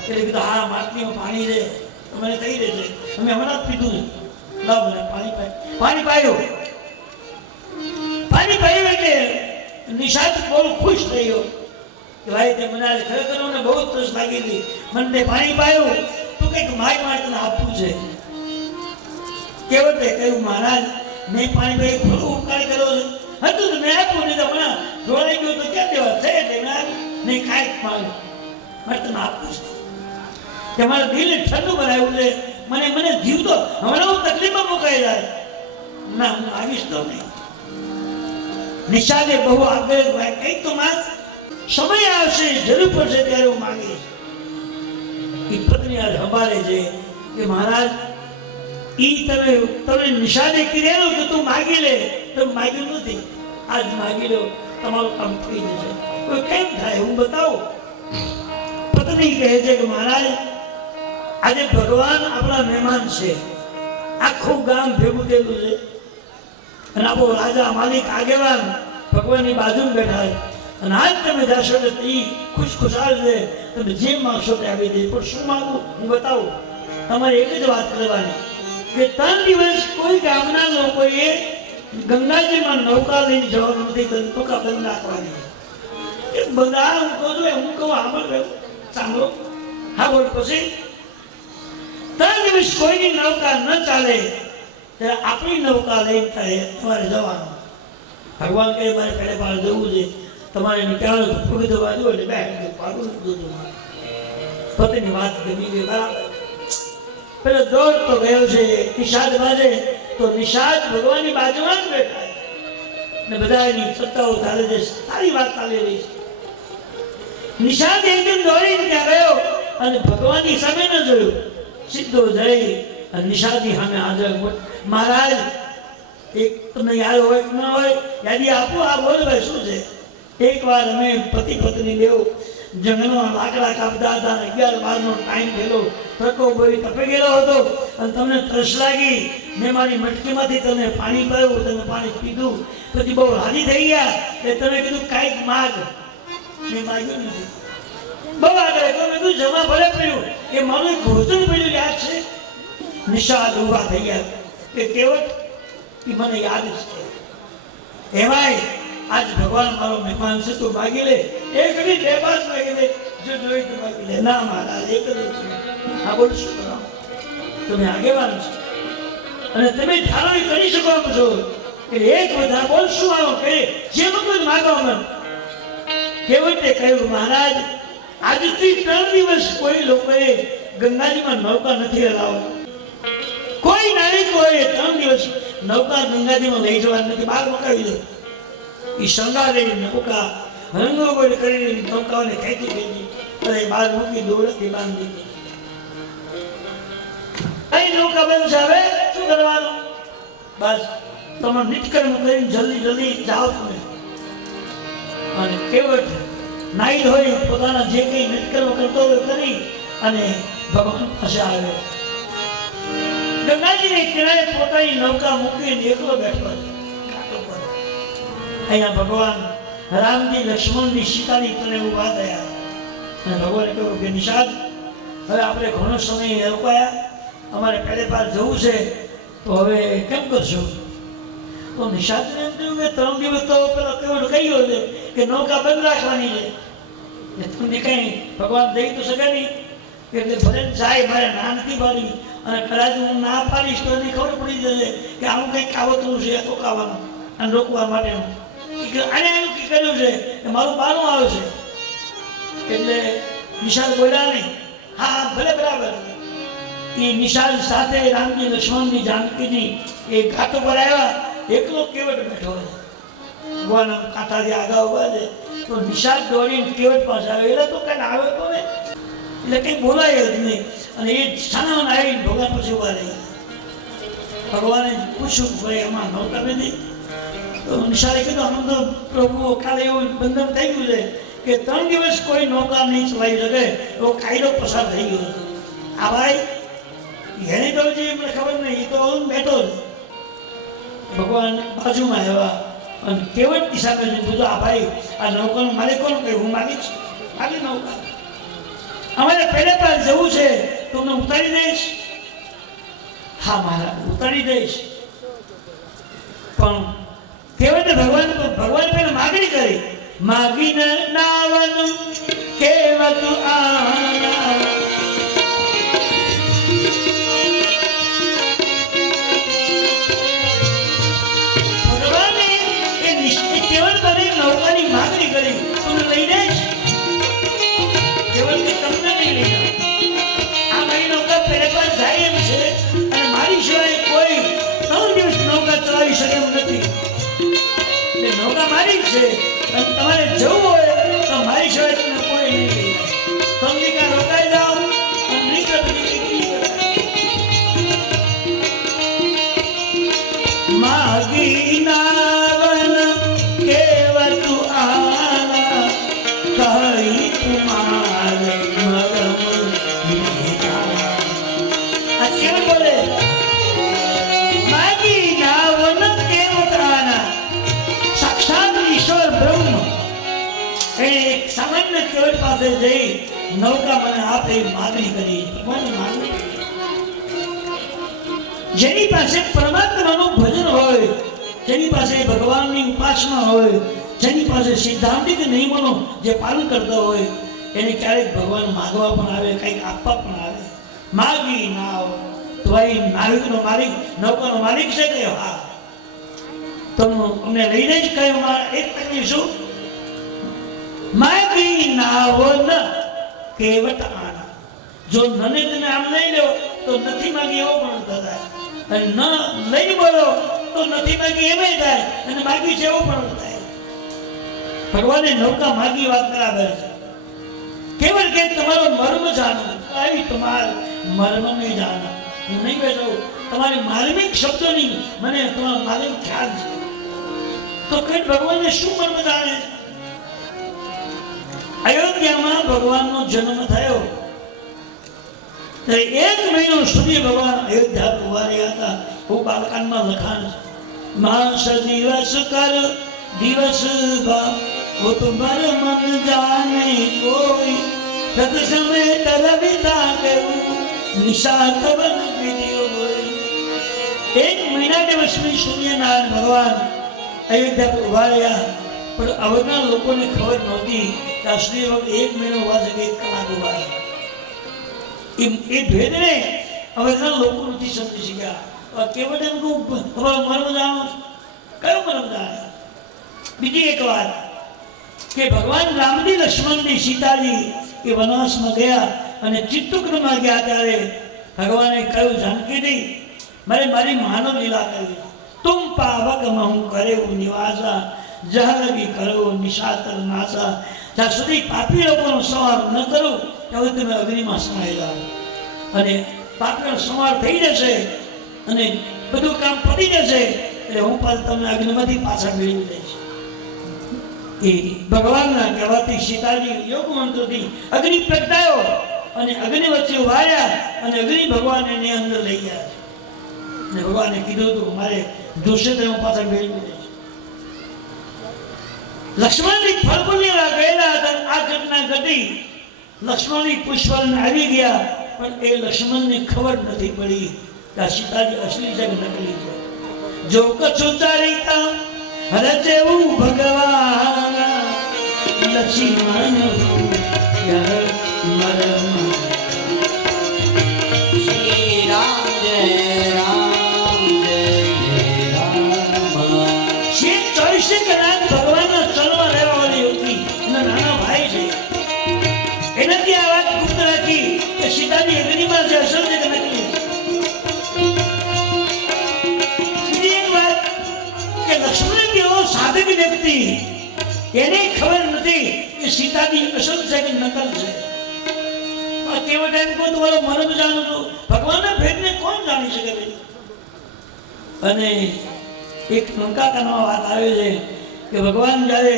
એટલે કીધું હા માટલીમાં પાણી છે, મને થઈ રહેશે, અમે હમણાં જ પીધું છે, લાવ મને પાણી પાય. પાણી પાયું. પાણી પાયું એટલે નિષાદ બહુ ખુશ થયો કે ભાઈ તે મને આજે ખરેખર મને બહુ તરસ લાગી હતી, મને તે પાણી પાયું, તું કંઈક માગ તને આપવું છે. કેવતે કહ્યું મહારાજ મેં પાણી પાઈ ખોટું ઉપકાર કર્યો છે? હતું તો મેં આપ્યું, નહીં તો હમણાં જોડાઈ ગયું તો ક્યાં દેવા છે એટલે મેં આપ્યું નહીં. કાંઈક માંગ મારે તને આપવું છે કે મારા દિલને ઠંડુ બનાવ્યું છે, મને મને જીવ તો હમણાં હું તકલીફમાં મુકાઈ જાય. ના, હું આવીશ તો નહીં. નિષાદે બહુ આગ્રહ ભાઈ કંઈક તો માંગ, સમય આવશે જરૂર પડશે ત્યારે હું માંગીશ. એ પત્ની આજ સંભાળે છે કે મહારાજ ઈ તમે નિષાદે કીધેલું કે તું માગી લે, તમે માગ્યું નથી, આજ માગી લો, તમારું કામ થઈ જશે. કોઈ કેમ થાય હું બતાવું. પત્ની કહે છે કે મહારાજ આજે ભગવાન આપણા મહેમાન છે, આખું ગામ ભેગું થયેલું છે અને આપણો રાજા માલિક આગેવાન ભગવાનની બાજુમાં બેઠા છે અને આજ તમે જશો તો એ ખુશખુશાલ છે, તમે જે માંગશો તે આવી દે. પણ શું માંગવું હું બતાવું. તમારે એક જ વાત કરવાની કે 3 દિવસ કોઈ ગામના લોકોએ ગંગાજીમાં નૌકા લઈને જવાનું નથી, નૌકા બંધ નાખવાની. એ બધા હું કહું છું, હું કહું સાંભળો, હા બોલ. પછી 3 દિવસ કોઈની નૌકા ન ચાલે ત્યારે આપણી નૌકા લઈને તમારે જવાનું. ભગવાન કહે મારે પેલે પાર જવું છે, તમારે નીકળવાનું ફૂગી દવા દો એટલે બે પાડું દૂધ. પતિની વાત ગમી ગઈ બરાબર. પેલો દોડ તો ગયો છે નિષાદ બાજે, તો નિષાદ ભગવાનની બાજુમાં જ બેઠા ને બધા એની સત્તાઓ ચાલે છે, સારી વાત ચાલી રહી છે. નિષાદ એકદમ દોડીને ત્યાં ગયો અને ભગવાનની સામે ન જોયું, સીધો જઈ અને નિષાદની સામે હાજર. મહારાજ એક તમને યાદ હોય કે ન હોય યાદી આપો, આ બોલવાય શું છે? એકવાર અમે પતિ પત્ની બેવ જંગલમાં લાકડા કાપતા હતા અને 11-12નો ટાઈમ થયેલો, તડકો બહુ તપે ગયેલો હતો અને તમને તરસ લાગી, મેં મારી મટકીમાંથી તમને પાણી પાયું, તમે પાણી પીધું, પછી બહુ રાજી થઈ ગયા એટલે તમે કીધું કાંઈક માગ. મેં માગ્યું નથી, બહુ આગળ મેં કીધું જમા ભલે પડ્યું, એ મારું એક ભોજન પડ્યું યાદ છે? નિષાદ ઊભા થઈ ગયા કે કેવટ એ મને યાદ છે. એમાંય આજ ભગવાન મારો મહેમાન છે, તું માગી લે. એક ઘડી 2-5 માગી લે, જો જોઈ તો માગી લે. ના મહારાજ એક જ છે. હા બોલ શું કરો? તમે આગેવાન છો અને તમે ધારો કરી શકો એમ છો એટલે એક બધા બોલ શું આવો કહે જે મગજ માગો મને. કેવટે કહ્યું મહારાજ આજથી 3 દિવસ કોઈ લોકોએ ગંગાજીમાં નૌકા નથી હલાવવા. કોઈ નાગરિકોએ 3 દિવસ નૌકા ગંગાજીમાં લઈ જવાની નથી, બહાર મુકાવી દે. એ શણગારેલી નૌકા રંગોગોળ કરેલી નૌકાઓને ખેંચી ગઈ અને બહાર મૂકી દોરડથી બાંધી દીધી. કઈ નૌકા બનશે હવે શું કરવાનું? બસ તમે નિષ્કર્મ કરીને જલ્દી જાઓ તમે. અને કેવટ નાઈ ધોઈ પોતાના જે કઈ નિષ્કર્મ કરતો હોય કરી અને ભગવાન પાસે આવે. ગંગાજીની કિનારે પોતાની નૌકા મૂકીને એકલો બેઠો છે. અહીંયા ભગવાન રામજી, લક્ષ્મણજી, સીતાની તને ઉભા થયા અને ભગવાને કહ્યું કે નિષાદ હવે આપણે ઘણો સમય રોકાયા, અમારે પહેલે પાર જવું છે, તો હવે કેમ કરશું? તો નિષાદને એમ થયું કે 3 દિવસ તો પેલો કેવડ કહ્યો છે કે નૌકા બંધ રાખવાની છે, તમને કઈ ભગવાન દઈ તો શકે નહીં. એટલે ભલે જાય, મારે ના નથી પાડી અને કદાચ હું ના પાડીશ તો એને ખબર પડી જશે કે આવું કંઈક કાવતરું છે રોકાવાનું અને રોકવા માટેનું. આને એનું કર્યું છે કે મારું બાનું આવે છે. એટલે નિશાલ બોલ્યા નહીં. હા ભલે બરાબર. એ નિશાલ સાથે રામજી લક્ષ્મણજી જાનકીજી એ ઘાટ ઉપર આવ્યા. એકલો કેવટ બેઠો હોય. ભગવાન કાંઠાથી આગળ ઉભા છે તો નિશાલ દોડીને કેવટ પાસે આવે. એટલે તો કઈ આવે તો ને એટલે કઈ બોલાય જ નહીં. અને એ છાનામાં આવીને ભગવાન પછી ઉભા રહી. ભગવાને પૂછ્યું ભાઈ એમાં નહોતા નથી. તો નિશાળે કીધું આમ તો પ્રભુ કાલે એવું બંધન થઈ ગયું છે કે 3 દિવસ કોઈ નૌકા નહીં ચલાવી શકે એવો કાયદો પસાર થઈ ગયો હતો. આ ભાઈ એને તો હજી મને ખબર નહીં. એ તો બેઠો જ. ભગવાન બાજુમાં આવ્યા અને કેવટ દિશા કરી કીધું આ ભાઈ આ નૌકાનો માલિક કોણ કહે? હું માલિક છું. માલિક નૌકા અમારે પહેલા પર જવું છે તો હું ઉતારી દઈશ. હા મહારાજ ઉતારી દઈશ. પણ કેવટે ભગવાન પહેલા માગણી કરી. માગીને નાવનું કેવટ આના ભગવાને એ કેવટ કરી નૌકાની માગણી કરી. તું લઈ દઈશ? કેવટ કે તમને નહીં લઈ જાવ. આ મારી નૌકા પહેલા પર જાય એમ છે અને મારી સિવાય કોઈ 3 દિવસ નૌકા ચલાવી શકે એમ નથી. એટલે નૌકા મારી જ છે અને તમારે જવું હોય તો મારી સિવાય તમને કોઈ નહીં લઈ જાય. તમને કાં રોકાઈ જાઓ અને નહીં કરો માગી નાવન કેવટ આના કહી કુમાર મરમ આ કેવટ બોલે માગી નાવન કેવટ આના. સાક્ષાત ઈશ્વર બ્રહ્મ એ એક સામાન્ય કેવટ પાસે જઈ નૌકા મને આપે માગણી કરી. મને માગણી જેની પાસે પરમાત્માનું ભજન હોય, જેની પાસે ભગવાનની ઉપાસના હોય, જેની પાસે સિદ્ધાંતિક નિયમોનો જે પાલન કરતો હોય એને ક્યારેક ભગવાન માગવા પણ આવે, કંઈક આપવા પણ આવે. માગી નાવ તો ભાઈ નાવિકનો માલિક નૌકાનો માલિક છે કે હા તમે અમને લઈને જ કહ્યું મારા એક તકલીફ શું? માગી નાવ ન કેવટ આના. જો નને તમે આમ લઈ લો તો નથી માગી એવો પણ થાય અને ન લઈ બોલો તો નથી માગી એમ થાય અને માગી છે એવું પણ થાય. ભગવાને નૌકા માગી વાત બરાબર છે. કેવળ કે તમારો મર્મ જાણો. આવી તમાર મર્મ નહીં જાણો. હું નહીં બેઠો તમારી માર્મિક શબ્દોની મને તમારો માર્મિક ખ્યાલ છે. તો કઈ ભગવાનને શું મર્મ જાણે? અયોધ્યામાં ભગવાનનો જન્મ થયો ત્યારે 1 મહિનો સુધી ભગવાન અયોધ્યા ઉભા રહ્યા હતા. હું બાલકાંડમાં લખાણ છે. માસ દિવસ કર દિવસ બા वो तुम्हारे मन जाने कोई तत समय तरविता करूं निशात बन विधियो होई. 1 મહિના દિવસની સૂર્યનારાયણ ભગવાન અયોધ્યા ઉભા રહ્યા. પણ અવરના લોકોને ખબર નહોતી કે આ સૂર્ય ભગવાન 1 મહિનો ઉભા છે કે 1 કલાક ઉભા છે. એ ભેદને અવરના લોકો નથી સમજી શક્યા. કેવળ એમ કહું તમારો મર્મ જાણો છો? કયો મર્મ જાણે? બીજી એક વાત કે ભગવાન રામજી લક્ષ્મણજી સીતાજી એ વનવાસમાં ગયા અને ચિત્તકૂટમાં ગયા ત્યારે ભગવાને કહ્યું જાનકીજી મારે મારી માનવ લીલા કરવી. તુમ પાવક હું કરે નિવાસા જહલગી કરો નિશાતર નાસા. જ્યાં સુધી પાપી લોકોનો સંહાર ન કરું ત્યાં તમે અગ્નિમાં સમાઈ જાઓ અને પાપીનો સંહાર થઈ જશે અને બધું કામ પતી જશે એટલે હું પાછું તમને અગ્નિમાંથી પાછા મેળવી દઈશ. એ ભગવાનના કહેવાથી સીતાજી યોગ મંત્રથી અગ્નિ પ્રગટાયો અને અગ્નિ વચ્ચે ઉભા રહ્યા અને અગ્નિ ભગવાન એની અંદર લઈ ગયા છે. અને ભગવાને કીધું હતું મારે જોશે તો હું પાછા મેળવી દઈશ. લક્ષ્મણજી ફળપુલ્યમાં ગયેલા હતા. આ ઘટના ઘટી. લક્ષ્મણજી પુષ્પવન આવી ગયા પણ એ લક્ષ્મણને ખબર નથી પડી કે આ સીતાજી અસલી છે કે નકલી છે. જો કछु ચારિતા રચેવું ભગવાન લક્ષ્મણ મરમ. શ્રી રામ જય રામ જય જય રામ. શ્રી 24 કલાક ભગવાન વ્યક્તિ એને ખબર નથી કે સીતાની અસલ છે કે નકલ છે. કેવો ટાઈમ કોણ તમારો મરમ જાણો છો? ભગવાનના ભેદને કોણ જાણી શકે ભાઈ? અને એક લંકાકાંડમાં વાત આવે છે કે ભગવાન જ્યારે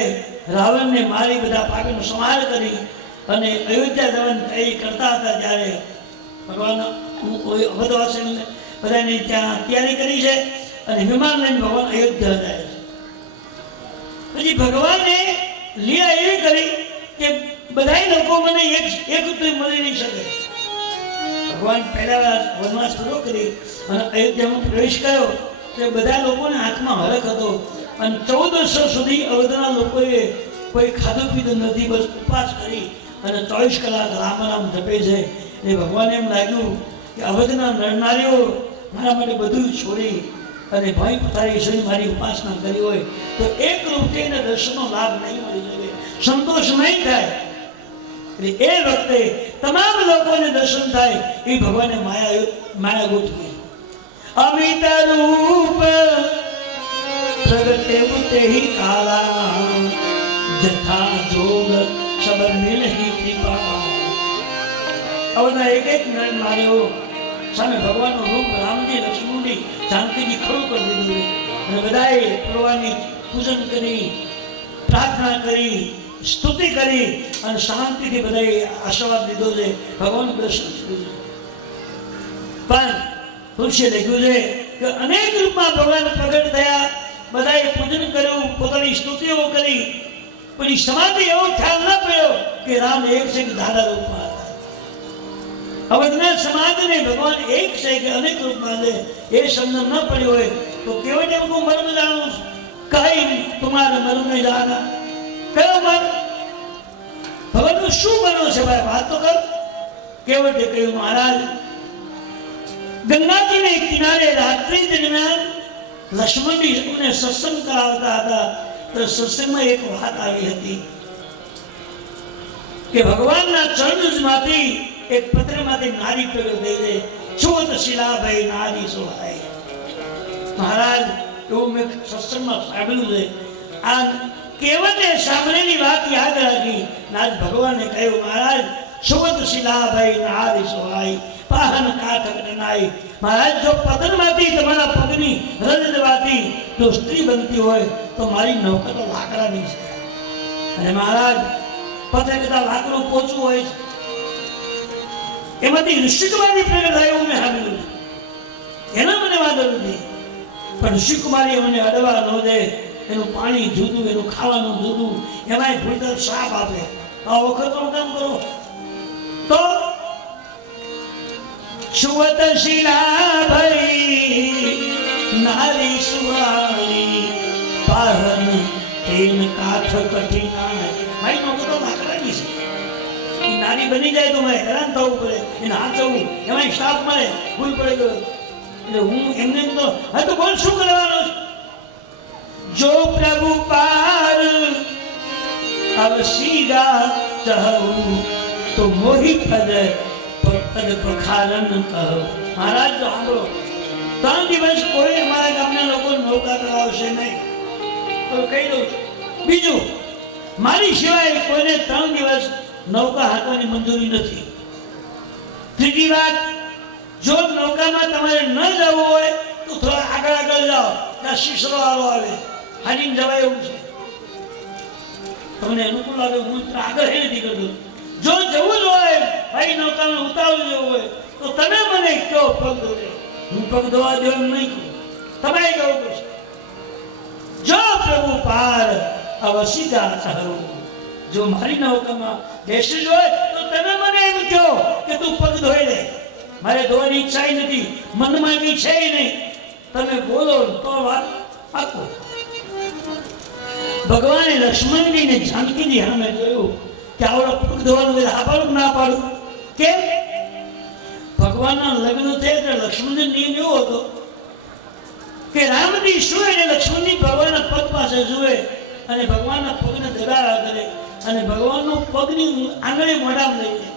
રાવણને મારી બધા પાપીનો સંહાર કરી અને અયોધ્યા જવાની તૈયારી કરતા હતા ત્યારે ભગવાન અવધવાસીને બધાને ત્યાં તૈયારી કરી છે અને વિમાન લઈને ભગવાન અયોધ્યા જાય છે. પછી ભગવાને લીલા એવી કરી કે બધા લોકો મને એક મળી નહીં શકે. ભગવાન પહેલા વાર વનવાસ પૂરો કરી અને અયોધ્યામાં પ્રવેશ કર્યો તે બધા લોકોને હાથમાં હરખ હતો અને 14 વર્ષો સુધી અવધના લોકોએ કોઈ ખાધું પીધું નથી, બસ ઉપવાસ કરી અને 24 કલાક રામ રામ જપે છે. એ ભગવાને એમ લાગ્યું કે અવધના નરનારીઓ મારા માટે બધું છોડી અને ભાઈ પથારી સુધી મારી ઉપાસના કરી હોય તો એક રૂપે એને દર્શનનો લાભ નહીં મળી શકે, સંતોષ નહીં થાય. એટલે એ વખતે તમામ લોકોને દર્શન થાય એ ભગવાને માયા ગોઠવી. અમિત રૂપ પ્રગટે ઉતે હી કાલા જથા જોગ સબર મિલહી કૃપા. અવના એક નારીઓ સામે ભગવાનનું રૂપ રામજી, લક્ષ્મણજી, જાનકીજી ખડું કરી દીધું અને બધાએ ભગવાનની પૂજન કરી, પ્રાર્થના કરી, સ્તુતિ કરી અને શાંતિથી બધાએ આશીર્વાદ લીધો છે, ભગવાનનું દર્શન કર્યું છે. પણ તુલસીએ લખ્યું છે કે અનેક રૂપમાં ભગવાન પ્રગટ થયા, બધાએ પૂજન કર્યું, પોતાની સ્તુતિઓ કરી, પછી સમાધિ એવો ખ્યાલ ન પડ્યો કે રામ એક છે કે દાદા રૂપમાં હતા. અવધના સમાજને ભગવાન એક છે કે અનેક રૂપમાં છે એ સમજ ન પડ્યો હોય તો કેવળ હું મર્મ જાણું છું, કઈ તમારે મર્મ નહીં જાણા. કયો મર્મ? ભગવાનનું શું બન્યો છે ભાઈ, વાત તો કર. કેવટે કહ્યું, મહારાજ ગંગાજીને કિનારે રાત્રિ દરમિયાન લક્ષ્મણજી અમને સત્સંગ કરાવતા હતા તો સત્સંગમાં એક વાત આવી હતી કે ભગવાનના ચરણમાંથી એક પત્રમાંથી નારી પેલો દઈ દે, છોત શિલાભાઈ નારી સોહાય. મહારાજ એવું મેં સત્સંગમાં સાંભળ્યું છે. આ કેવટે સાંભળેલી વાત યાદ રાખી. આજ ભગવાને કહ્યું, મહારાજ છોત શિલાભાઈ નારી સોહાય પાહન કાઠ કટનાઈ. મહારાજ જો પતનમાંથી તમારા પગની રજ દેવાથી જો સ્ત્રી બનતી હોય તો મારી નૌકા તો લાકડાની છે. અને મહારાજ પથે કદાચ લાકડું પોચું હોય છે, એમાંથી ઋષિકુમારી પ્રગટ થાય એવું મેં સાંભળ્યું છે. એના મને વાંધો નથી, પણ ઋષિકુમારી મને અડવા ન દે, એનું પાણી જુદું, એનું ખાવાનું જુદું, એમાંય ભૂલતર સાપ આપે. આ વખતનું કામ કરો તો સુવત શિલાભાઈ નારી સુવાળી પાહન તેન કાઠ કઠિનાય. ભાઈ નો તો લાકડાની છે. એ નારી બની જાય તો મારે હેરાન થવું પડે, એને હાચવવું, એમાં શ્રાપ મળે, ભૂલ પડે ગયો એટલે હું એમને તો હવે તો બોલ શું કરવાનું? જો પ્રભુ પાર અવસીગા ચહું તો મોહી પદ પદ પખારન કહો. મહારાજ તો સાંભળો, 3 દિવસ કોઈ અમારા ગામના લોકો નૌકા કરાવશે નહીં તો કહી દઉં છું. બીજું, મારી સિવાય કોઈને 3 દિવસ નૌકા હાંકવાની મંજૂરી નથી. ત્રીજી વાત, જો નૌકામાં તમારે ન જવું હોય તો થોડા આગળ જાઓ, ત્યાં શીશરો આવે, હાજીને જવાય એવું છે. તમને અનુકૂળ લાગે હું આગળ એ નથી કરતો. જો જવું જ હોય ભાઈ, નૌકામાં ઉતાવળ જવું હોય તો તમે મને કહો પગ ધોવે, હું પગ ધોવા દેવું નહીં કહું, તમારે જવું પડશે. જો પ્રભુ પાર અવસીદા ચાહું, જો મારી નૌકામાં બેસી જ હોય તો તમે મને એમ કહો કે તું પગ ધોઈ લે. મારે ધોવાની ઈચ્છા નથી, મનમાં બી છે નહીં. તમે બોલો તો વાત પાકો. ભગવાને લક્ષ્મણજીને જાનકીજી સામે જોયું કે આવડો પગ ધોવાનું હા પાડું ના પાડું. કેમ? ભગવાનના લગ્ન થયા એટલે લક્ષ્મણજી નિયમ એવો હતો કે રામજી શું એટલે લક્ષ્મણજી ભગવાનના પગ પાસે જુએ અને ભગવાનના પગને દબાવ્યા કરે અને ભગવાનનો પગની આંગળે મોઢામાં લઈ જાય.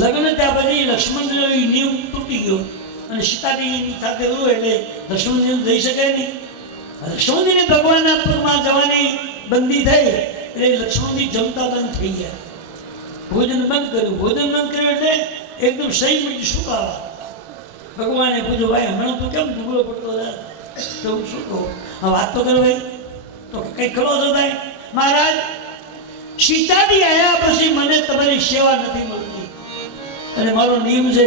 લગ્ન ત્યાં પછી લક્ષ્મણજીનો નિયમ તૂટી ગયો અને સીતાજીની સાથે રહ્યું એટલે લક્ષ્મણજી જઈ શકે નહીં. લક્ષ્મણજીને ભગવાનના પગમાં જવાની બંધી થઈ એટલે લક્ષ્મણજી જમતા બંધ થઈ ગયા. ભોજન બંધ કર્યું. ભોજન બંધ કર્યું એટલે એકદમ સહી મળી શું કાવા. ભગવાને પૂછ્યું, ભાઈ હમણાં તું કેમ ઢુકડો પડતો હતા? તો હું શું કહું? હા વાત તો કરો ભાઈ. તો કંઈ ખરો છો ભાઈ? મહારાજ, સીતાજી આવ્યા પછી મને તમારી સેવા નથી મળતી અને મારો નિયમ છે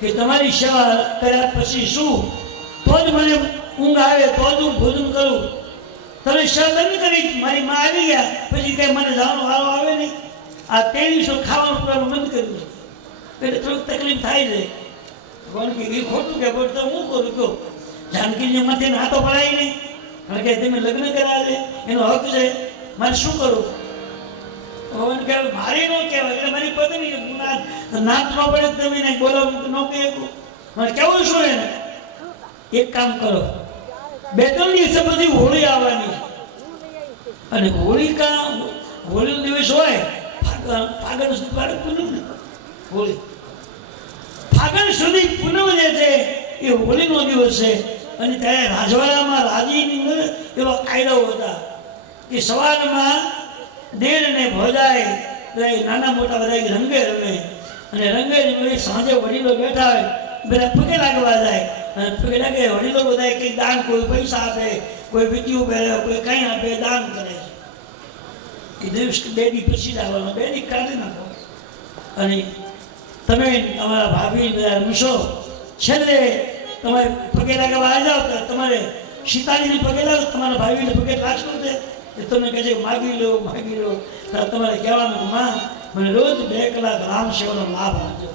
કે તમારી સેવા કર્યા પછી શું તો જ મને ઊંઘ આવે, તો જ હું ભોજન કરું. તમે સેવા નથી કરી, મારી માં આવી ગયા પછી કઈ મને જવાનો વારો આવે નહીં. આ તેની શું ખાવાનું પીવાનું બંધ કર્યું છે એટલે થોડીક તકલીફ થાય છે. ભગવાન કે એ ખોટું કે તો હું કરું કહો. જાનકીજી માથે હાથો પડાય નહીં, કારણ કે તમે લગ્ન કર્યા છે, એનો હક છે, મારે શું કરવું? ભગવાન કહેવાય મારી ન કહેવાય એટલે મારી પત્ની નાત ન પડે તમે ને બોલાવું ન કહે મારે કેવું શું એને? એક કામ કરો, 2-3 દિવસ પછી હોળી આવવાની અને હોળીનો દિવસ હોય ફાગણ સુધી પૂનમ ને હોળી ફાગણ સુધી પૂનમ જે છે એ હોળીનો દિવસ છે. અને ત્યારે રાજવાડામાં રાજીની અંદર એવા કાયદાઓ હતા કે સવારમાં દેર ને ભોજાય બધા નાના મોટા બધા રંગે રમે અને રંગે રમે સાંજે વડીલો બેઠા હોય બધા પગે લાગવા જાય અને પગે લાગે વડીલો બધા કંઈક દાન, કોઈ પૈસા આપે, કોઈ વીટીઓ પહેરે, કોઈ કંઈ આપે, દાન કરે છે. એ દિવસ 2 દી પછી આવવાનો, 2 દી કાઢી નાખો અને તમે તમારા ભાભી બધા રમશો. છેલ્લે તમારે પગે લાગવા આવી જાઓ તો તમારે સીતાજીને પગે લાગો, તમારા ભાભીને પગે લાગશો છે એ તમને કહે છે માગી લો તમારે કહેવાનું માં મને રોજ 2 કલાક રામ સેવાનો લાભ આપજો.